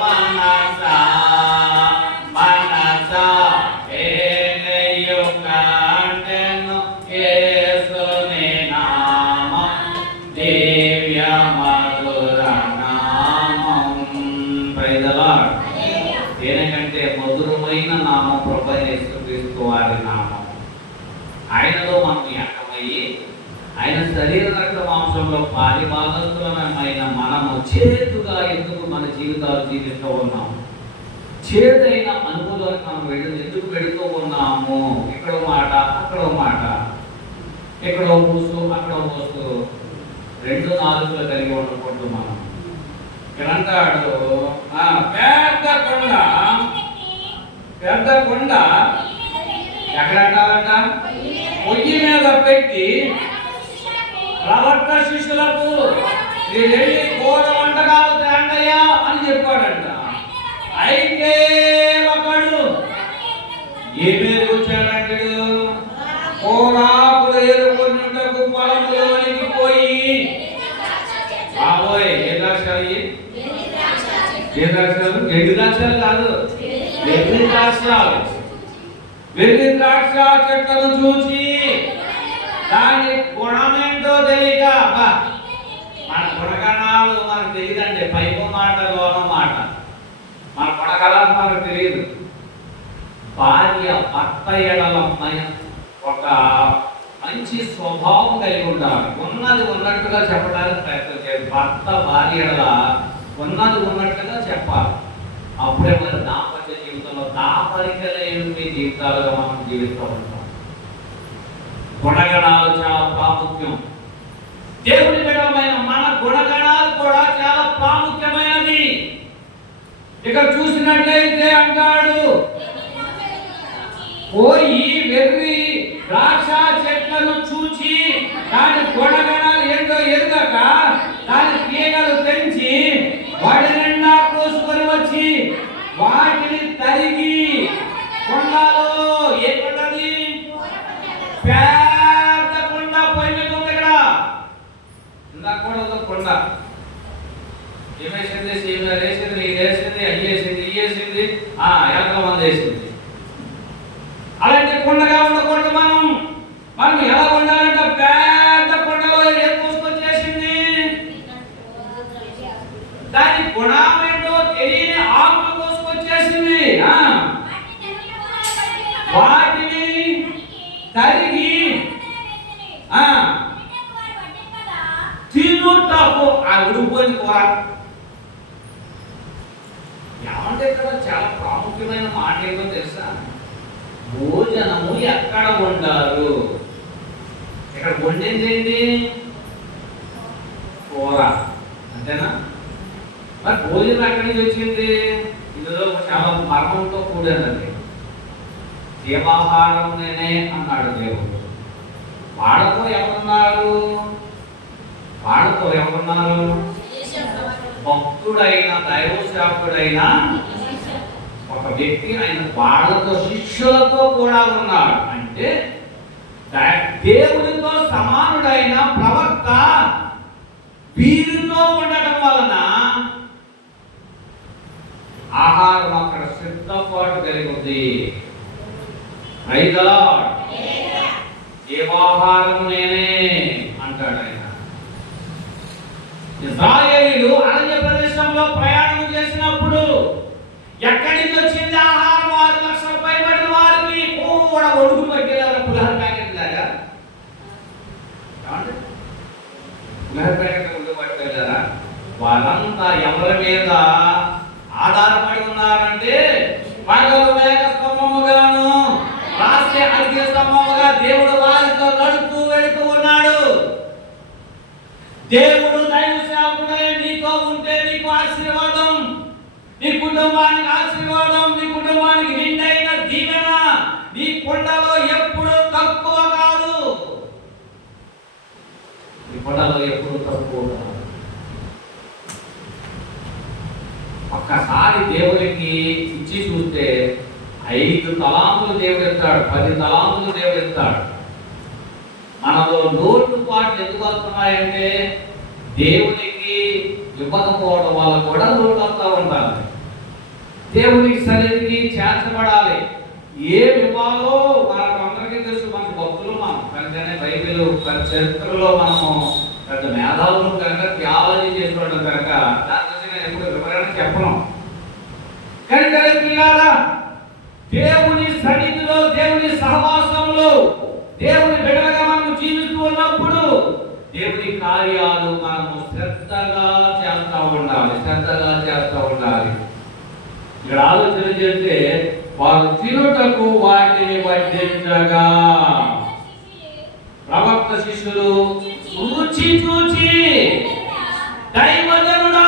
మనసా ఏనయు కంటెను యేసుని నామం, దివ్య మధుర నామం. Praise the lord. దేనికంటే మధురమైన నామం ప్రభువైన యేసుక్రీస్తు వారి నామం. ఆయనలో మనం ఏకమయ్యి ఆయన శరీర రక్త మాంసంలో పాలి భాగస్థులమైన మనము చేతుగా ఎందుకు మన జీవితాలు జీవిస్తూ ఉన్నాము? చేదైన అనుభవానికి మనం ఎందుకు వెళుతూ ఉన్నాము? ఇక్కడో మాట, అక్కడో మాట, ఎక్కడో మూసు, అక్కడో మోసు, 2 నాలుగులు కలిగి ఉండకూడదు మనం. ఇక్కడ అంటాడు పెద్ద కొండ ఎక్కడ అంటారంట? పొయ్యి మీద పెట్టి ప్రవక్త శిష్యులకు మీరు వెళ్ళి కూర వంటకాలు తేండయ్యా అని చెప్పాడంట. అయితే ఒకడు ఏమేమి వచ్చాడంటాడు? కూరాకులు ఏరుకొనుటకు పొలంలోనికి పోయి బాబోయ్ ఏ ద్రాక్షలు? ఎండు ద్రాక్షలు కాదు, వెర్రి ద్రాక్ష చెట్లను చూసి దాని గుణమేంటో తెలియక, మన గుణగణాలు మనకు తెలియదండి. పైపు మాట, లోన మాట, మన గుణగణాలు మనకు తెలియదు. భార్య భర్త ఎడల ఒక మంచి స్వభావం కలిగి ఉండాలి. ఉన్నది ఉన్నట్టుగా చెప్పడానికి ప్రయత్నం చేయాలి. భర్త భార్య ఎడల ఉన్నది ఉన్నట్టుగా చెప్పాలి. అప్పుడే మన దాంపత్య జీవితంలో దాపరికలేని జీవితాలుగా మనం జీవిస్తూ ఉంటాం. గుణగణాలు చాలా ప్రాముఖ్యం. దేవుని బిడ్డలమైన మన గుణగణాలు కూడా చాలా ప్రాముఖ్యమైనది. ఇక్కడ చూసినట్లయితే అంటాడు, పోయి వెర్రి ద్రాక్ష చెట్లను చూచి దాని గుణగణాలు ఏంటో ఎరుగక దాని తీగలు తెంచి వాటి నిండా కోసుకొని వచ్చి వాటిని తరిగి కొండలో ఏ కొండది? పెద్ద తినుటకు ఆ ఉడిపోయిన కూర. ఏమంటే ఇక్కడ చాలా ప్రాముఖ్యమైన మాట ఏదో తెలుసా? భోజనము ఎక్కడ వండారు? ఇక్కడ వండింది ఏంటి? కూర, అంతేనా? మరి భోజనం ఎక్కడి నుంచి వచ్చింది? ఇందులో చాలా మర్మంతో కూడినది. జీవాహారం నేనే అన్నాడు దేవుడు. వాడతో ఎవరున్నారు? వాడతో ఎవరున్నారు? భక్తుడైన దైవసేవకుడైన ఒక వ్యక్తి ఆయన వాళ్ళతో శిష్యులతో కూడా ఉన్నాడు. అంటే దేవుడితో సమానుడైన ప్రవక్త వీరితో ఉండటం వలన ఆహారం అక్కడ సిద్ధపాటు కలిగి ఉంది. జీవాహారం నేనే అంటాడు ఆయన. ఇశ్రాయేలీయులు అరణ్య ప్రదేశంలో ప్రయాణం చేసినప్పుడు ఎక్కడి నుంచి వచ్చింది ఆహారం? 6 లక్షల పైబడిన వారికి కూడా ఒడుగు పట్టుకెళ్ళారు. పులిహోర ప్యాకెట్ లాగా పులిహోర ప్యాకెట్ ఒడుగు పట్టుకెళ్ళారా? వాళ్ళంతా ఎవరి మీద ఆధారపడి ఉన్నారంటే పగలు మేఘ స్తంభముగాను రాత్రి అగ్ని స్తంభముగా దేవుడు వారితో నడుస్తూ వెళుతూ ఉన్నాడు. దేవుడు దైవ సేవకుడై నీతో ఉంటే నీకు ఆశీర్వాదం, నీ కుటుంబానికి ఆశీర్వాదం, నీ కుటుంబానికి నిండైన దీవెన. నీ కొండలో ఎప్పుడు తక్కువ కాదు. నీ కొండలో ఎప్పుడు తక్కువ కాదు. ఒక్కసారి దేవునికి ఇచ్చి చూస్తే 5 తలాంతులు దేవుడు ఇస్తాడు, 10 తలాంతులు దేవుడు ఇస్తాడు. మనలో లోటుపాట్లు ఎందుకు వస్తున్నాయంటే దేవునికి ఇవ్వకపోవడం వల్ల కూడా లోటు వస్తూ ఉండాలి. దేవునికి సన్నిధికి చేర్చబడాలి. ఏమి ఇవ్వాలో మనకు అందరికీ తెలుసు. మన భక్తులు మనం కనుకనే బైబిల్ చరిత్రలో మనము పెద్ద మేధావులు కనుక థియాలజీ చేసుకోవడం కనుక దాని గురించి నేను ఎప్పుడు వివరణ చెప్పను. కనుక పిల్లారా, దేవుని సన్నిధిలో, దేవుని సహవాసంలో, దేవుని బిడ్డలుగా మనం జీవిస్తూ ఉన్నప్పుడు దేవుని కార్యాలు మనము శ్రద్ధగా చేస్తూ ఉండాలి. ఇక్కడ ఆలోచన చేస్తే వారు తినుటకు వాటిని వడ్డించగా ప్రవక్త శిష్యులు రుచి చూచి దైవజనుడా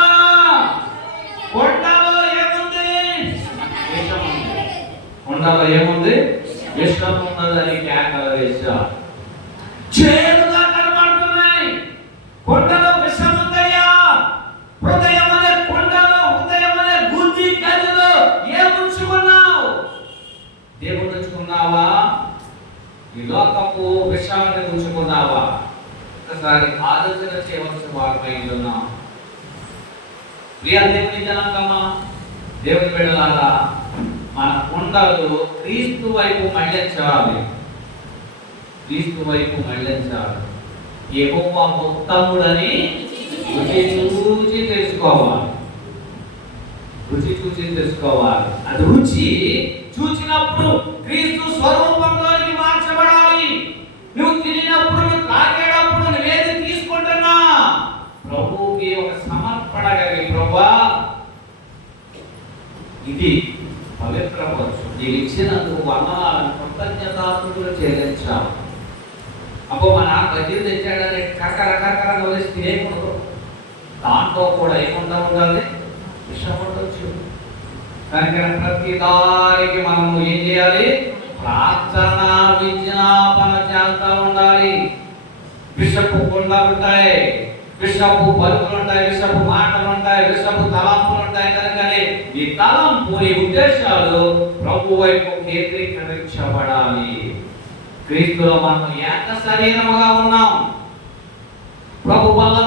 కొండలో ఏముంది? కొండలో ఏముంది? విషం ఉన్నదని కేకలు వేశారు. చేదుగా కనబడుతున్నాయి. కొండలో విషం ఉందయ్యా. హృదయం అనే కొండలో, హృదయం అనే గుడ్డి గదిలో ఏముంచుకున్నావు? దేవుడు ఉంచుకున్నావా? ఈ లోకపు విషయాన్ని ఉంచుకున్నావా? ఒకసారి ఆలోచన చేయవలసిన వారిపై ఉన్నాం. ప్రియ దేవుని జనాంగమా, దేవుని బిడ్డలారా, మన కొండలు క్రీస్తు వైపు మళ్ళించాలి. యెహోవా ఉత్తముడని రుచి చూచి తెలుసుకోవాలి. అది రుచి చూచినప్పుడు క్రీస్తు స్వరూపంలోకి మార్చబడాలి. నువ్వు తిరిగినప్పుడు, నువ్వు తాగేటప్పుడు నువ్వేది తీసుకుంటున్నా ప్రభువుకి ఒక సమర్పణ కలిగి, ప్రభువా ఇది పవిత్రపరచు, నీవు ఇచ్చినందుకు వందనాలను కృతజ్ఞతాస్తుతులు చెల్లించాలి. అప్పుడు మా నాన్న బజ్జీలు తెచ్చాడని కరకర వదిలేసి తినేయకూడదు. దాంట్లో కూడా ఏముంటా ఉండాలి? విషం ఉండొచ్చు. కనుక ప్రతి దానికి మనము ఏం చేయాలి? ప్రార్థన విజ్ఞాపన చేస్తూ ఉండాలి. విషపు కొండలు ఉంటాయి, విషపు పలుకులు ఉంటాయి, విషపు మాటలు ఉంటాయి, విషపు తలంపులు ఉంటాయి. కనుకనే ఈ తలంపు, ఈ ఉద్దేశాలు ప్రభు వైపు కేంద్రీకరించబడాలి. క్రీస్తులో మనం ఏక శరీరముగా ఉన్నాం. ప్రభు వల్ల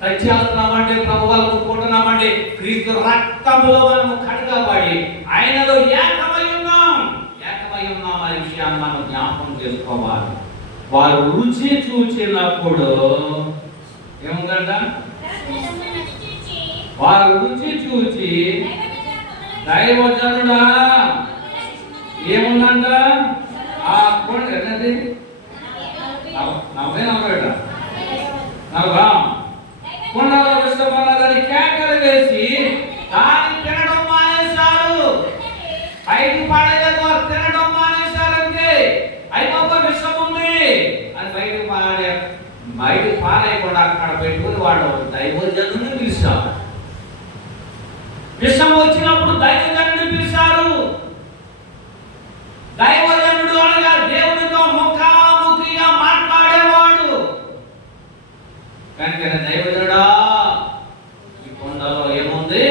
టచ్చేస్తున్నామంటే, ప్రభు వల్ల ముట్టుకుంటున్నామంటే క్రీస్తు రక్తములో మనము కడగబడి ఆయనలో ఏకమై ఉన్నాం అనే విషయాన్ని మనం జ్ఞాపకం చేసుకోవాలి. వారు రుచి చూచినప్పుడు ఏముందంట? వారు రుచి చూచి దైవజనుడా ఏముందంట? ఆ కొండ 40 40 వేసి దాన్ని తినడం మానేశారు. బయటకు పాడేయలేదు, వారు తినడం మానేశారంటే అయిపోక విషం ఉంది అని బయటకు పారేయకుండా అక్కడ పెట్టుకుని వాళ్ళు దైవజనుని పిలిచారు. విషం వచ్చినప్పుడు దైవజనుని పిలిచారు. దైవజనుడు అనగా దేవునితో ముఖాముఖిగా మాట్లాడేవాడు. కనుక దైవజనుడా ఈ కొండలో ఏముంది,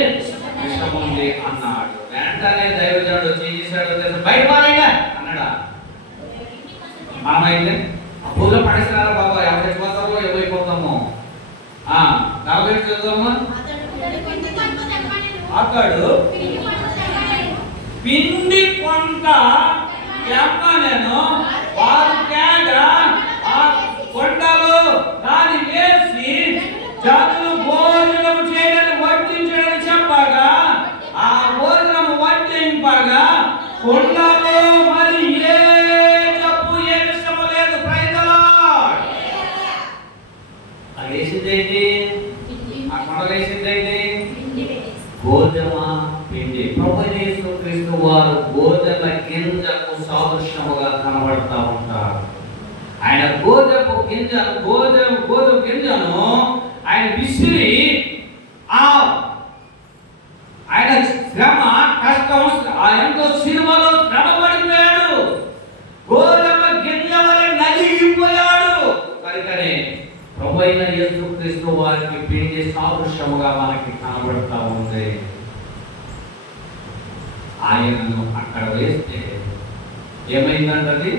విషం ఉంది అన్నాడు. వెంటనే దైవజనుడు చేశాడు, బయట పారేయండి అన్నాడా. మనమైతే ఆ పూజలో పడేసినారా బాబా, ఎవరు చచ్చిపోతామో ఏమైపోతామో. నలభై చదువుతామా. అతడు పిండి కొంత తెమ్మనెను, వారు తేగా ఆ కొండలో దాన్ని వేసి జనులు భోజనం చేయడానికి వడ్డించడానికి చెప్పగా ఆ భోజనం వడ్డింపగా కొండలో మరి ఏ జబ్బు ఏ విషము లేదు. Praise the lord. అది వేసిందేంటి, ఆ కొండలు వేసిందేంటి, గోధుమ పిండి. ప్రభువైన యేసుక్రీస్తు వారు గోధుమ గింజకు సాదృశ్యముగా కనబడతా ఉంటారు. ఆయన గోధుమ గింజను ఆయన విసిరి ఆయన శ్రమ కష్టం ఎంతో సినిమాలో శ్రమ పడిపోయాడు. గోధుమ గింజ వలె నలిగిపోయాడు. కనుకనే ప్రభువైన యేసుక్రీస్తు వారికి పిండి సాదృశ్యముగా మనకి కనబడతా ఉంది. ఆయనను అక్కడ వేస్తే ఏమైందంటది,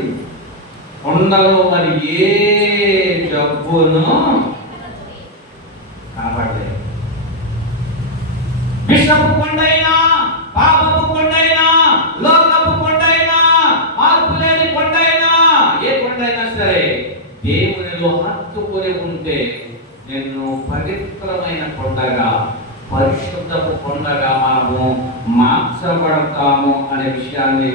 కొండలో మరి ఏ జబ్బును కనబడలేదు. విషపు కొండైనా, పాపపు కొండైనా, లోకపు కొండైనా, మార్పు లేని కొండైనా, ఏ కొండైనా సరే దేవునిలో హత్తుకొని ఉంటే నిన్ను పవిత్రమైన కొండగా, పరిశుద్ధపు కొండగా మనము మార్చబడతాము అనే విషయాన్ని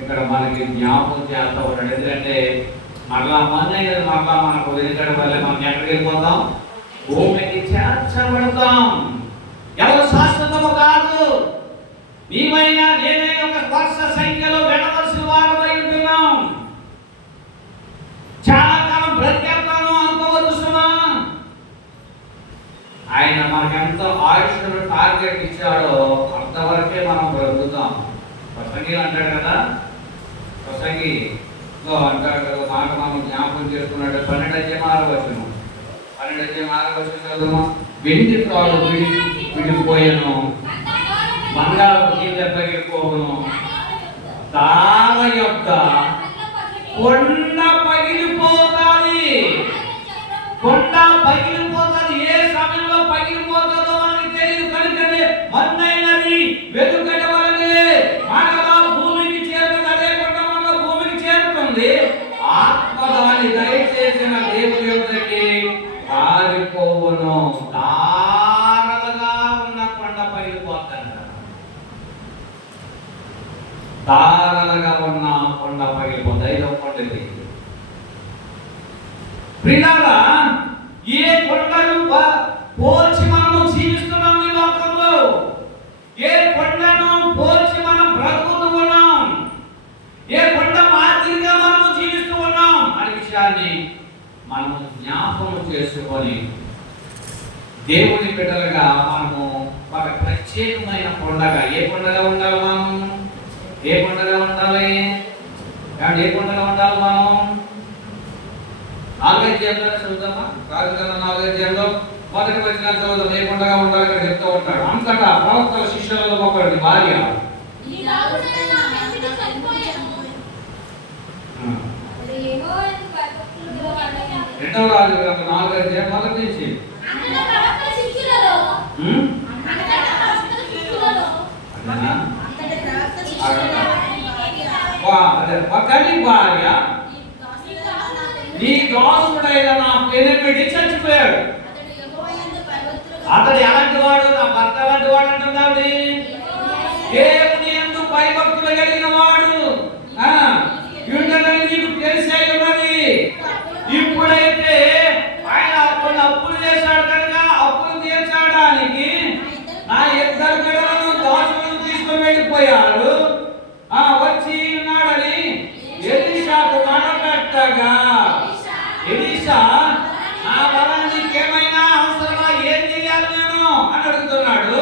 ఇక్కడ మనకి జ్ఞాపకం చేస్తూ ఉంటాడు. ఎందుకంటే మరలా మనకు వెనుకడం వల్ల మనం ఎక్కడికి వెళ్ళిపోతాం, భూమికి చేర్చబడతాం. ఎవరు శాశ్వతము కాదు. నీవైనా నేనైనా ఒక వర్ష సంఖ్యలో వెళ్ళవలసిన వారమై ఉంటున్నాం. చాలా కాలం బ్రతికేస్తాను అనుకోవద్దు సుమా. ఆయన మనకెంతో ఆయుష్ను టార్గెట్ ఇచ్చాడో అంతవరకే మనం బ్రతుకుతాం. ప్రసంగి అంటాడు కదా, ప్రసంగిలో అంటాడు కదా, మాట మనం జ్ఞాపకం చేసుకున్నాడు. 12:6 చదువు. వెండి త్రాడు విడిపోయాను, బంగారపు గిన్నె పగిలిపోవును, తాళ యొక్క కొండ పగిలిపోతాది. కొండ పగిలిపోతుంది. ఏ సమయంలో పగిలిపోతుందో మనకి తెలియదు. కనుకనే మన్నైనది వెలుకటి వలనే మనలా భూమికి చేరుతుంది. అదే కొండ మన భూమికి చేరుతుంది. ఆత్మ దాన్ని దయచేసిన దేవుని యొద్దకి పారిపోవును. తారలుగా ఉన్న కొండ పగిలిపోతుంది. తారలుగా ఉన్న కొండ పగిలిపోతుంది. ఐదో కొండది. ప్రియులారా, ఏ కొండను పోల్చి మనము జీవిస్తున్నాం ఈ లోకంలో, ఏ కొండను పోల్చి మనం బ్రతుకుతూ ఉన్నాం, ఏ కొండ మాదిరిగా మనము జీవిస్తూ ఉన్నాం అనే విషయాన్ని మనము జ్ఞాపకం చేసుకొని దేవుని బిడ్డలుగా మనము ఒక ప్రత్యేకమైన కొండగా, ఏ కొండగా ఉండాలి మనం, ఏ కొండగా ఉండాలి, ఏ కొండగా ఉండాలి మనం. 4 అధ్యాయంలో చదువుతామా, రాజు గ్రంథం 4 అధ్యాయంలో మొదటి వచనాలు చదువుతాం. ఏ కొండగా ఉండాలి ఇక్కడ చెప్తూ ఉంటాడు. అంతటా ప్రవక్తల శిష్యులలో ఒకటి భార్య రెండవ రాజు గ్రంథం 4 అధ్యాయం మొదటి నుంచి ఒకటి భార్య నీ దాసుడైన నా పెనిమిటి చచ్చిపోయాడు. అతడు ఎలాంటి వాడు, నా భర్త ఎలాంటి వాడు అంటున్నాడు. దేవుని యందు భయభక్తులు కలిగిన వాడు. నీకు తెలిసే ఉన్నది. ఇప్పుడైతే ఆయన కొన్ని అప్పులు చేశాడు కనుక అప్పులు తీర్చడానికి వెళ్ళిపోయాడు. వచ్చి ఉన్నాడని ఎలీషాకు కనబెట్టగా, ఎలీషా నా వలన నీకేమైనా అవసరమా, ఏం చేయాలి నేను అని అడుగుతున్నాడు.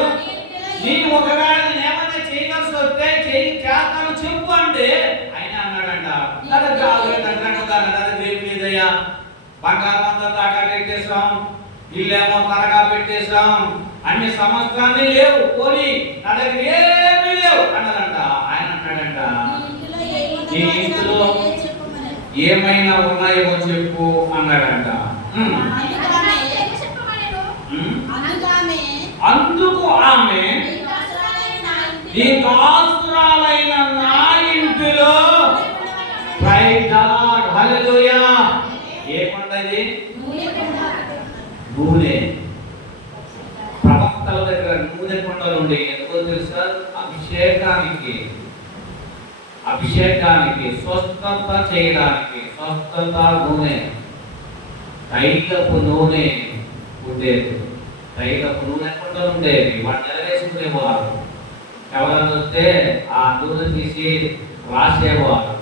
నీ ఒకవేళ ఏమైనా చేయవలసి వస్తే చేస్తాను చెప్పు అంటే ఆయన అన్నాడంట, లేదయ్యా, బంగారం అంతా తాకా పెట్టేశాం, ఇల్లేమో తరగా పెట్టేశాం, అన్ని సమస్తాన్ని లేవు, పోనీ నా దగ్గర ఏమీ లేవు అన్నాడంట. ఆయన అన్నాడంట, నీ ఇంట్లో ఏమైనా ఉన్నాయో చెప్పు అన్నాడంట. అందుకు ఆమె, నీ దాసురాలైన నా ఇంటిలో ఏముండది? నూనె. ప్రవక్తల దగ్గర నూనె కొండలు ఉండే, ఎందుకో తెలుసా? అభిషేకానికి స్వస్థత చేయడానికి, స్వస్థత నూనె, తైలపు నూనె ఉండేది. తైలపు నూనె కొండలు ఉండేవి, వాటిని ఎలవేసుకునేవారు. ఎవరైనా వస్తే ఆ నూనె తీసి రాసేవారు,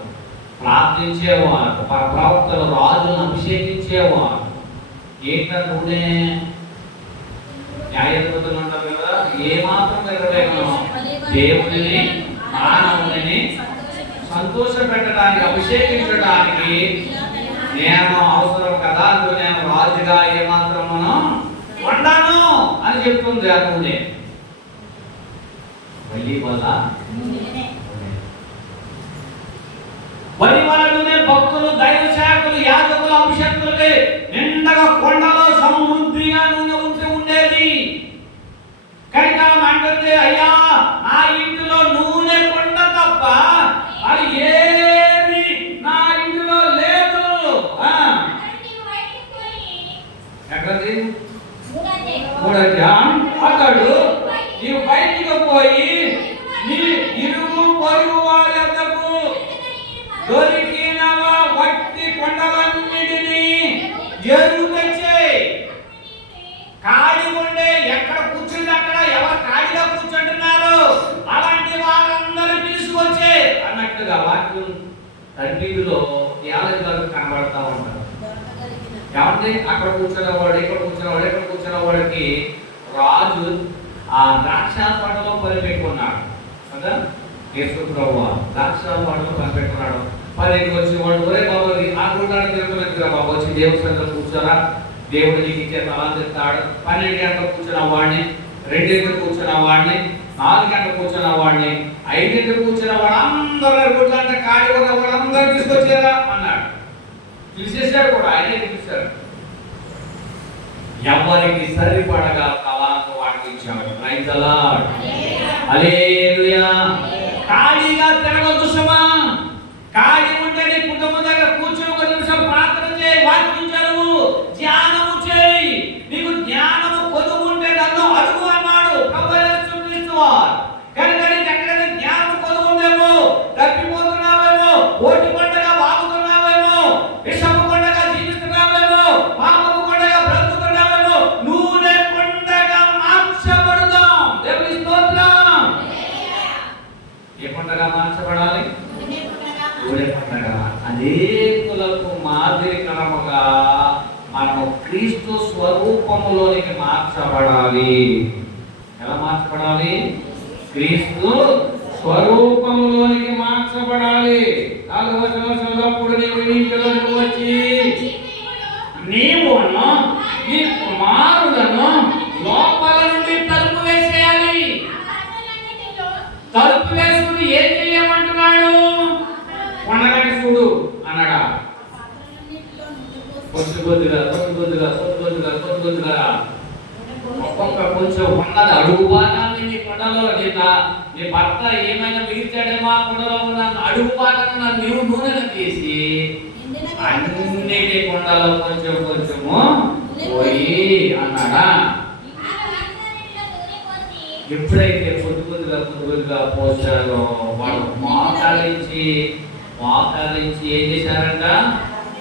ప్రార్థించేవారు, ప్రవక్తలు రాజులను అభిషేకించేవారు. ఏంట నూనె? న్యాయాధిపతులు అంటారు కదా, ఏమాత్రం ఎరవేగను దేవుడిని మానవుని సంతోష పెట్టడానికి, అభిషేకించడానికి నేను అవసరం కదా, నేను రాజుగా ఏమాత్రమును వండాను అని చెప్తుంది ఆ నూనె. వలి వల్ల నూనె భక్తులు, దైవ సేవకులు, యాజకులు, అభిషేకులకి నిండగా కొండలో సమృద్ధిగా నూనె ఉంచి ఉండేది. కనుక అంటుంది, అయ్యా నా ఇంటిలో నూనె కొండ తప్ప అది ఏది నా ఇంటిలో లేదు. ఎక్కడది? అతడు నీవు బయటికి పోయి నీ ఇరుగు పొరుగు వారి వద్దకు దొరికిన వట్టి కొండలన్నిటినీ ఎరుగు తెచ్చేయి. ఖాళీ ఉండే, ఎక్కడ కూర్చుంది అక్కడ ఎవరు ఖాళీగా కూర్చుంటున్నారు అలాంటి వారందరూ తీసుకొచ్చే అన్నట్టుగా వాక్యం తండ్రిలో యాలకులకు కనబడతా ఉంటారు. ఏమంటే అక్కడ కూర్చున్నవాడు, ఇక్కడ కూర్చున్నవాడు, ఎక్కడ కూర్చున్నవాడికి రాజు ఆ ద్రాక్ష తోటలో పనిపెట్టుకున్నాడు కదా. యేసుప్రభువు ద్రాక్ష తోటలో పనిపెట్టుకున్నాడు. 10 వచ్చిన వాడు, ఒరే బాబు ఆ కూటాన్ని తిరుగుతున్నా బాబు, వచ్చి దేవుడి సంగతి కూర్చోరా, దేవుడు నీకు ఇచ్చే తలాలు తెస్తాడు. 12 గంటలకు కూర్చున్న వాడిని, 2 గంటలకు కూర్చున్న వాడిని, 4 గంటలకు కూర్చున్న వాడిని, 5 గంటలకు కూర్చున్న వాడు అందరూ కూర్చుంటే ఖాళీ ఉన్న వాడు అందరూ తీసుకొచ్చారా అన్నాడు. పిలిచేశాడు కూడా, ఆయనే పిలిచాడు. ఎవరికి సరిపడగా తలాంతు వాడికి ఇచ్చాడు. ప్రైజ్ ది లార్డ్, హల్లెలూయా. ఖాళీగా తిరగొద్దు సుమా. ఖాళీ ఉంటే నీ కుటుంబం దగ్గర కూర్చొని 1 నిమిషం ప్రార్థన చేయి, వాక్యం చదువు, ధ్యానము చేయి. నీకు జ్ఞానము కొదువు ఉంటే నన్ను అడుగు అన్నాడు ప్రభువు యేసు క్రీస్తు వారు. కనుక నీకు ఎక్కడైనా జ్ఞానము కొదువు ఉందేమో, తప్పిపోతున్నావేమో, ఓటి కొండగా వాగుతున్నావేమో, విషము కొండగా జీవిస్తున్నావేమో, పాపము కొండగా బ్రతుకుతున్నావేమో, నూనె కొండగా మార్చబడదాం. దేవుని స్తోత్రం. ఏ కొండగా మార్చబడాలి? నూనె కొండగా. అనేకులకు మాదిరికరముగా మనము క్రీస్తు స్వరూపములోనికి మార్చబడాలి. ఎలా మార్చబడాలి? క్రీస్తు స్వరూపములోనికి మార్చబడాలి. 4వ వచనంలో నీవు ఇంటిలోకి వచ్చి నీవును నీ కుమారులను లోపల నుండి తలుపు వేసేయాలి. తలుపు వేసుకుని ఏం చేయమంటున్నాడు? కొండగని చూడు అన్నాడా? కొద్దిగా ఒక్కొక్క కొంచెం ఉన్నది అడుగు భాగాన్ని నీ కొండలో, నీ భర్త ఏమైనా మిగిల్చాడేమో ఆ కొండలో ఉన్న అడుగు భాగాన్ని నీవు నూనెను తీసి అన్నిటి కొండలో కొంచెము పోయి అన్నాడా? ఎప్పుడైతే కొద్దిగా పోసాడో వాడు మోకాలించి ఏం చేశారంట?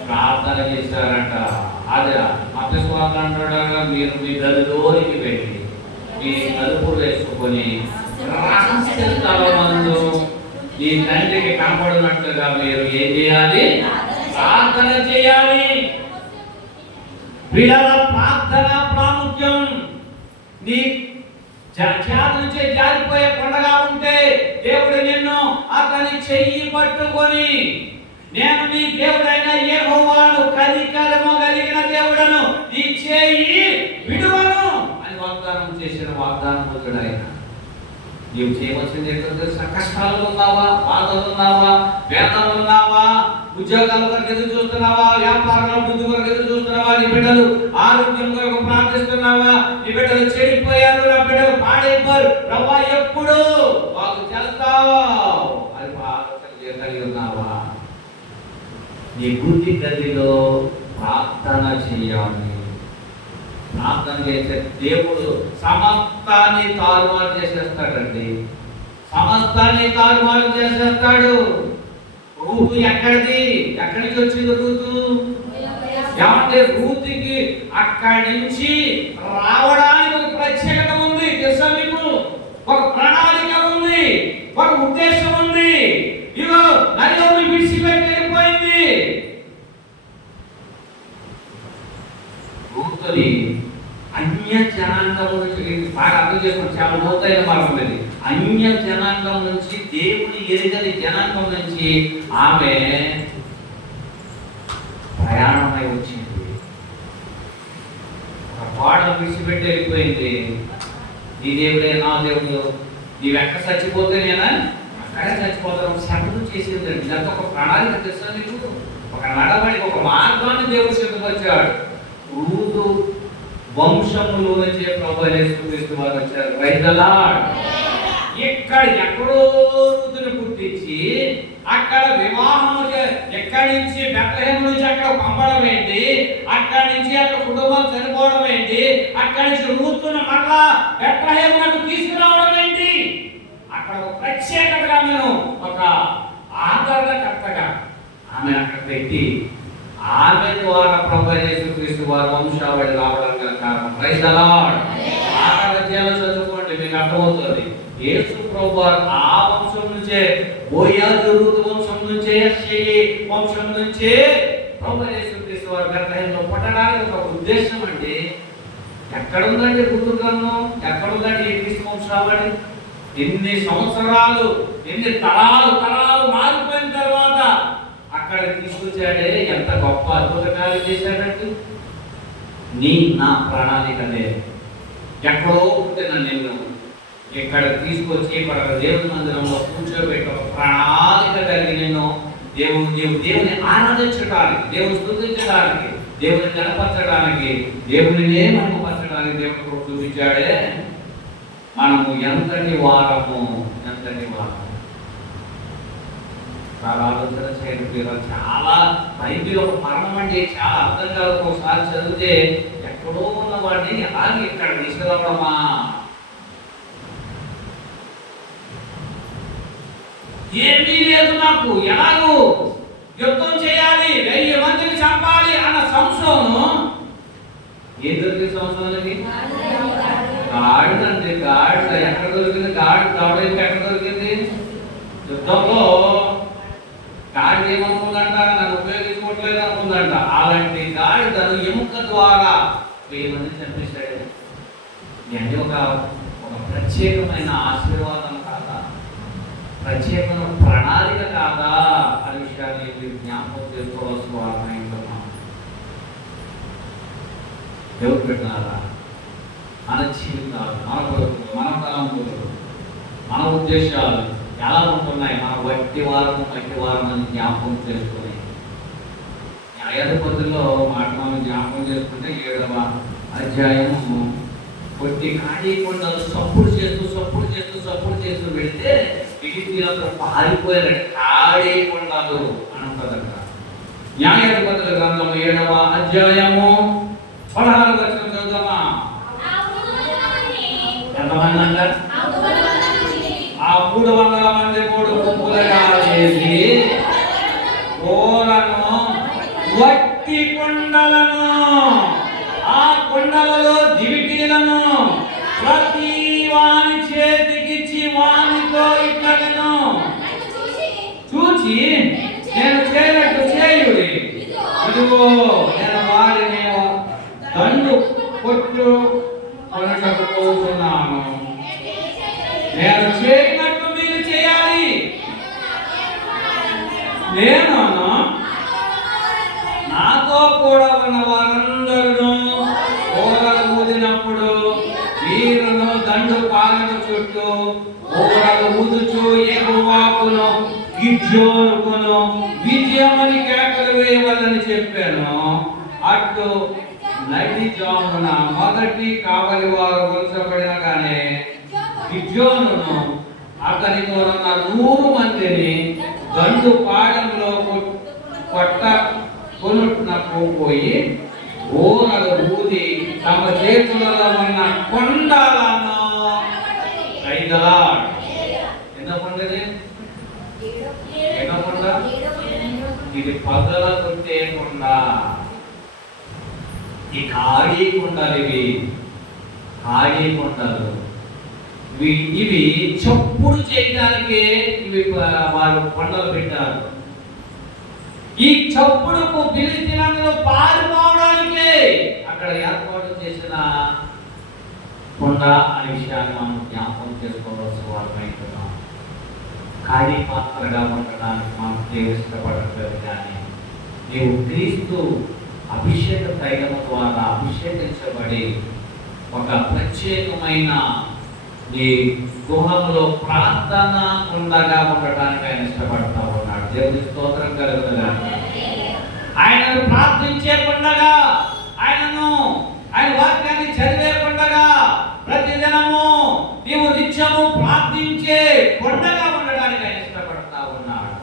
ప్రార్థన చేశారంట. అదే అపస్వార్థ అంటాడు, మీరు మీ గదిలోనికి వెళ్ళి మీ తలుపు వేసుకొని రహస్య స్థలమందు నీ తండ్రికి కనపడినట్లుగా మీరు ఏం చేయాలి? ప్రార్థన చేయాలి. ప్రియుల ప్రార్థన ప్రాముఖ్యం. నీ చేతి నుంచి జారిపోయే కొండగా ఉంటే దేవుడు నిన్ను అతని చెయ్యి పట్టుకొని, నేను నీ దేవుడైన యెహోవాను, కనికరము కలిగిన దేవుడను, నీ చేయి విడువను అని వాగ్దానం చేసిన వాగ్దానముతుడు ఆయన. నీవు చేయవలసింది ఏంటో తెలుసా? కష్టాలు ఉన్నావా, బాధలు ఉన్నావా, వేదనలు ఉన్నావా, ఉద్యోగాల కొరకు ఎదురు చూస్తున్నావా, వ్యాపారాల అభివృద్ధి కొరకు ఎదురు చూస్తున్నావా, నీ బిడ్డలు ఆరోగ్యం కొరకు ప్రార్థిస్తున్నావా, నీ బిడ్డలు చెడిపోయారు, నా బిడ్డలు పాడైపోయారు, ప్రభా ఎప్పుడు బాగు చేస్తావు అని ఆలోచన కలిగి ఉన్నావా? నీ బుద్ధి గదిలో ప్రార్థన చేయాలి. ప్రార్థన చేసే దేవుడు సమస్తాన్ని తారుమారు చేసేస్తాడండి. సమస్తాన్ని తారుమారు చేసేస్తాడు. రూతు ఎక్కడిది? ఎక్కడి నుంచి వచ్చింది రూతు? ఏమంటే రూతుకి అక్కడి నుంచి రావడానికి ఒక ప్రత్యేకత ఉంది. తెలుసా మీకు? ఒక ప్రణాళిక ఉంది, ఒక ఉద్దేశం ఉంది. ఇగో నయోమి విడిచిపెట్టి వెళ్ళిపోయింది. రూతుని అన్య జనాంగం నుంచి, బాగా అర్థం చేసుకుని చాలా లోతైన మార్గం ఇది. అన్య జనాంగం నుంచి, దేవుని ఎరుగని జనాంగం నుంచి ఆమె ప్రయాణమై వచ్చింది. ఒక పాటలు విడిచిపెట్టి వెళ్ళిపోయింది. నీ దేవుడే నా దేవుడు, నీవు ఎక్కడ చచ్చిపోతే నేనా అక్కడే చచ్చిపోతాను శబ్దం చేసేదండి. ఇదంతా ఒక ప్రణాళిక. తెలుసా నీకు? ఒక నడవడి, ఒక మార్గాన్ని దేవుడు సిద్ధపరిచాడు. రూతు వంశములో నుంచే ప్రభువైన యేసుక్రీస్తు వారు వచ్చారు. Praise the lord. ఇక్కడ ఎక్కడో రూతుని పుట్టించి అక్కడ వివాహము, ఎక్కడి నుంచి బెత్లెహేము నుంచి అక్కడ పంపడం ఏంటి, అక్కడి నుంచి అక్కడ కుటుంబాలు చనిపోవడం ఏంటి, అక్కడి నుంచి రూతును మరలా బెత్లెహేమునకు తీసుకురావడం ఏంటి? అక్కడ ఒక ప్రత్యేకతగా నేను ఒక ఆదరణకర్తగా ఆమె అక్కడ పెట్టి, ఆమె ద్వారా ప్రభువైన యేసుక్రీస్తు వారు వంశావళి రావడం గల కారణం. Praise the lord. ఆరాధ్యాలు చదువుకోండి, మీకు అర్థమవుతుంది. యేసు ప్రభు వారు ఆ వంశం నుంచే, బోయాజు రూతు వంశం నుంచే, యెష్షయి వంశం నుంచే ప్రభువైన యేసుక్రీస్తు వారు బెత్లెహేములో పుట్టడానికి ఒక ఉద్దేశం అండి. ఎక్కడుందండి రూతు గ్రంథం? ఎక్కడుందండి ఈ క్రీస్తు వంశావళి? ఎన్ని సంవత్సరాలు, ఎన్ని తరాలు మారిపోయిన తర్వాత అక్కడికి తీసుకొచ్చాడే. ఎంత గొప్ప అద్భుత కార్యం చేశాడంటే, నా ప్రణాళికలే ఎక్కడో పుట్టిన నిన్ను ఇక్కడ తీసుకొచ్చి ఇక్కడ దేవుని మందిరంలో కూర్చోబెట్టి ఒక ప్రణాళిక కలిగి నిన్ను దేవుని ఆరాధించడానికి, దేవుని స్తుతించడానికి, దేవుని గణపరచడానికి, దేవునినే మహిమపరచడానికి దేవుడు చూపించాడే. మనము ఎంతటి వారము. చాలా ఆలోచన చేయండి. చాలా బైబిల్ ఒక మరణం అంటే చాలా అర్థం కాదు. ఒకసారి చదివితే ఎక్కడో ఉన్న వాడిని అలాగే ఇక్కడ తీసుకురావడమా? ఏమీ లేదు నాకు, ఎలాగూ యుద్ధం చేయాలి, 1000 మందిని చంపాలి అన్న సంశోను ఏం దొరికింది? సంశోనికి గాడిదండి. గాడిద ఎక్కడ దొరికింది? గాడి ఎక్కడ దొరికింది? యుద్ధంలో గాడిద ఏమనుకుందంట? నన్ను ఉపయోగించుకోవట్లేదు అనుకుందంట. అలాంటి గాడిదను ఎముక ద్వారా 1000 మందిని చంపేశాడు. అంటే ఒక ప్రత్యేకమైన ఆశీర్వాదం కాదా? ప్రత్యేకమైన ప్రణాళిక కాదా అనే విషయాన్ని మీరు జ్ఞాపకం చేసుకోవాల్సిన వారమై ఉంటున్నాం. దేవుడు పెట్టినారా? మన జీవితాలు, మన బ్రతుకులు, మన తలంపులు, మన ఉద్దేశాలు ఎలా ఉంటున్నాయి? మన మట్టి వారం అని జ్ఞాపకం చేసుకుని న్యాయాధిపతుల్లో మనం జ్ఞాపకం చేసుకుంటే 7వ అధ్యాయము కొట్టి ఖాళీ కొండలు సప్పుడు చేస్తూ వెళితే ఫిలిష్తీయులందరూ పారిపోయారంటే ఖాళీ కొండలు అని ఉంటుందట. న్యాయాధిపతుల గ్రంథం 7వ అధ్యాయము 16వ వచనం చదువుదామా? ఎంతమంది అంటారు? ఆ 300 మంది 3 గుంపులుగా చేసి కోలను, వట్టి కొండలను, ఆ కొండలలో దివిటీలను ప్రతి వాని చేతికిచ్చి ఇదిగో నేను వారిని దండు కొట్టు కొనటకు పోతున్నాను. నేను చేయనట్టు మీరు చేయాలి. నేను నాతో కూడా ఉన్న వారందరూ ఓరలు ఊదినప్పుడు వీరును దండు పాలన చుట్టూ ఓరలు ఊదుచూ యెహోవాకును గిద్యోనుకును విజయమని కేకలు వేయవలని చెప్పాను. అటు నది జామున మొదటి కావలి వారు ఉంచబడిన కానీ గిద్యోనును అతనితో ఉన్న 100 మందిని దండు పాడంలో కొట్ట కొనుటకు పోయి ఓరలు ఊది తమ చేతులలో ఉన్న కొండలను కైదలాడు. ఎన్నో కొండది? ఎన్నో కొండ? ఇది పగల కొట్టే కొండ. ఈ ఖాళీ కొండలు, ఇవి ఖాళీ కొండలు. ఇవి చప్పుడు చేయడానికి ఇవి వాళ్ళు కొండలు పెట్టారు. ఈ చప్పుడుకు ఫిలిష్తీయులందరూ పారిపోవడానికే అక్కడ ఏర్పాటు చేసిన కొండ అనే విషయాన్ని మనం జ్ఞాపకం చేసుకోవాల్సిన వారమైతున్నాం. ఖాళీ పాత్రగా ఉండడానికి మనం దేవుడు ఇష్టపడట్లేదు. కానీ నీవు క్రీస్తు అభిషేక తైలము ద్వారా అభిషేకించబడి ఒక ప్రత్యేకమైన నీ గృహంలో ప్రార్థన ఉండగా ఉండటానికి ఆయన ఇష్టపడతా ఉన్నాడు. దేవుని స్తోత్రం కలుగునుగాక. ఆయనను ప్రార్థించే పండగా, ఆయన వాక్యాన్ని చదివే పండగా, ప్రతిదినము నీవు నిత్యము ప్రార్థించే పండగా ఉండడానికి ఆయన ఇష్టపడతా ఉన్నాడు.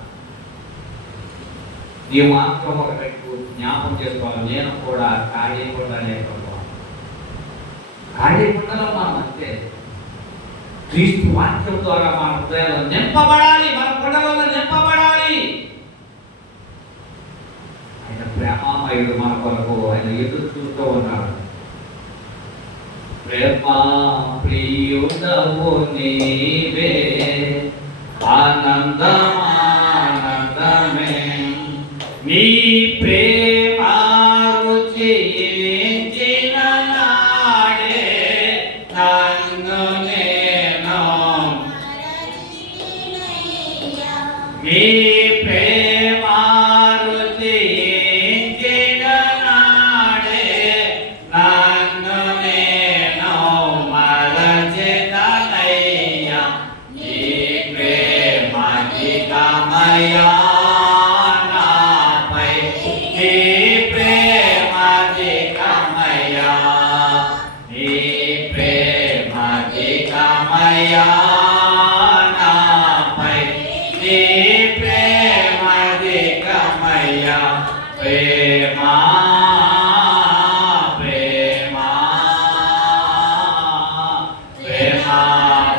నీవు మాత్రం ఒకటి జ్ఞాపకం చేసుకోవాలి. నేను కూడా ఖాళీ కొండనే ఖాళీ కొండలో మనం అంతే. క్రీస్తు వాక్యం ద్వారా మన హృదయాలు నింపబడాలి, మన కొండలలో నింపబడాలి. ఆయన ప్రేమామయుడు మన కొరకు ఆయన ఎదురు చూస్తూ ఉన్నాడు. ప్రేమ ప్రియుడవు నీవే, ఆనందమే నీ ప్రేమ రుచి మీ ప్రేమ రుచించిన నాడే నన్ను నేను మరచిననయ్యా. నీ ప్రేమ అధికమయ్యా నాపై, నీ ప్రేమ అధికమయ్యా, నీ ప్రేమ అధికమయ్యా నాపై, నీ ప్రేమా ప్రేమా ప్రేమా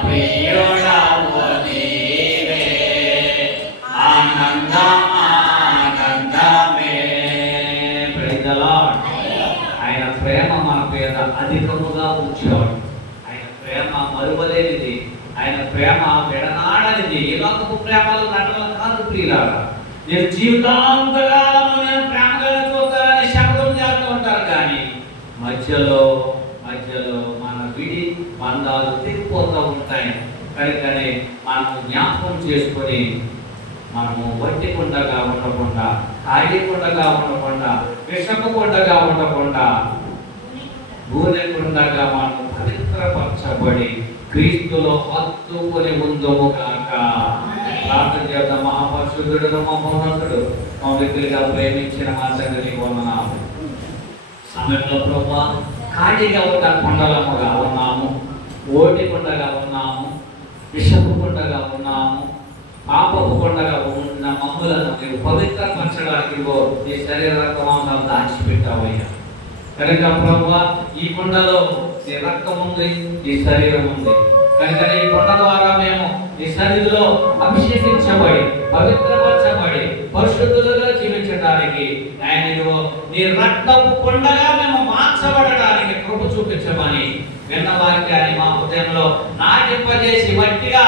ప్రియుడవు నీవే, ఆనందమే. Praise the lord. ఆయన ప్రేమ మన పేద అధికముగా ఉంచాడు. ఆయన ప్రేమ మరువలేనిది, ఆయన ప్రేమ విడనాడనిది. ఈ లోకపు ప్రేమలు నటనలు కాదు ప్రియులారా. నేను జీవితాంతకాలం నేను ప్రేమగా చూస్తానని శబ్దం చేస్తూ ఉంటారు. కానీ మధ్యలో మన విడి బంధాలు తెగిపోతూ ఉంటాయి. కనుకనే మనము జ్ఞాపకం చేసుకొని మనము వట్టి కొండగా ఉండకుండా, ఖాళీ కొండగా ఉండకుండా, విషపు కొండగా ఉండకుండా, భూమి కొండగా మనము పవిత్రపరచబడి క్రీస్తులో హత్తుకొని ఉందము కాక. ప్రార్థన చేద్దాం. మహాపరిశుద్ధుడు, మహోన్నతుడు, మౌలికలుగా ప్రేమించిన మా తండ్రి వందనాలు. సమయంలో ప్రభువా ఖాళీగా ఉన్న కొండలముగా ఉన్నాము, ఓటి కొండగా ఉన్నాము, విషపు కొండగా ఉన్నాము, పాపపు కొండగా ఉన్న మమ్ములను నీవు పవిత్రపరచడానికి నీ శరీర రక్తమాంసాలు దాచిపెట్టావయ్యా. కనుక ప్రభువా ఈ కొండలో నీ రక్తం ఉంది, నీ శరీరం ఉంది. కనుక నీ కొండ ద్వారా మేము నీ సన్నిధిలో అభిషేకించబడి, పవిత్రపరచబడి, పరిశుద్ధులుగా జీవించడానికి ఆయన నీ రక్తపు కొండగా మేము మార్చబడడానికి కృప చూపించమని విన్న వాక్యాన్ని మా హృదయంలో నాటింపజేసి మట్టిగా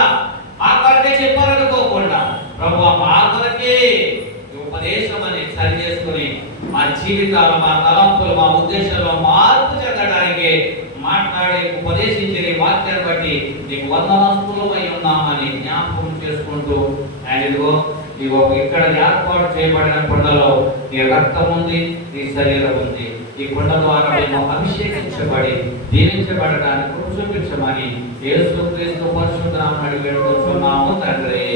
మా కొరకే చెప్పాలనుకోకుండా ప్రభువా మా కొరకే ఉపదేశం అని సరి చేసుకుని మా జీవితాలు, మా తలంపులు, మా ఉద్దేశాల్లో మార్పు చెందడానికి మాట్లాడి ఉపదేశించిన ఈ వాక్యాన్ని బట్టి నీకు వందనస్తులమై ఉన్నామని జ్ఞాపకం చేసుకుంటూ, అండ్ ఇదిగో ఇక్కడ ఏర్పాటు చేయబడిన కొండలో నీ రక్తం ఉంది, నీ శరీరం ఉంది. ఈ కొండ ద్వారా మేము అభిషేకించబడి దీవించబడడానికి చూపించమని యేసుక్రీస్తు పరిశుద్ధ నామమున వేడుకుంటున్నాము తండ్రి.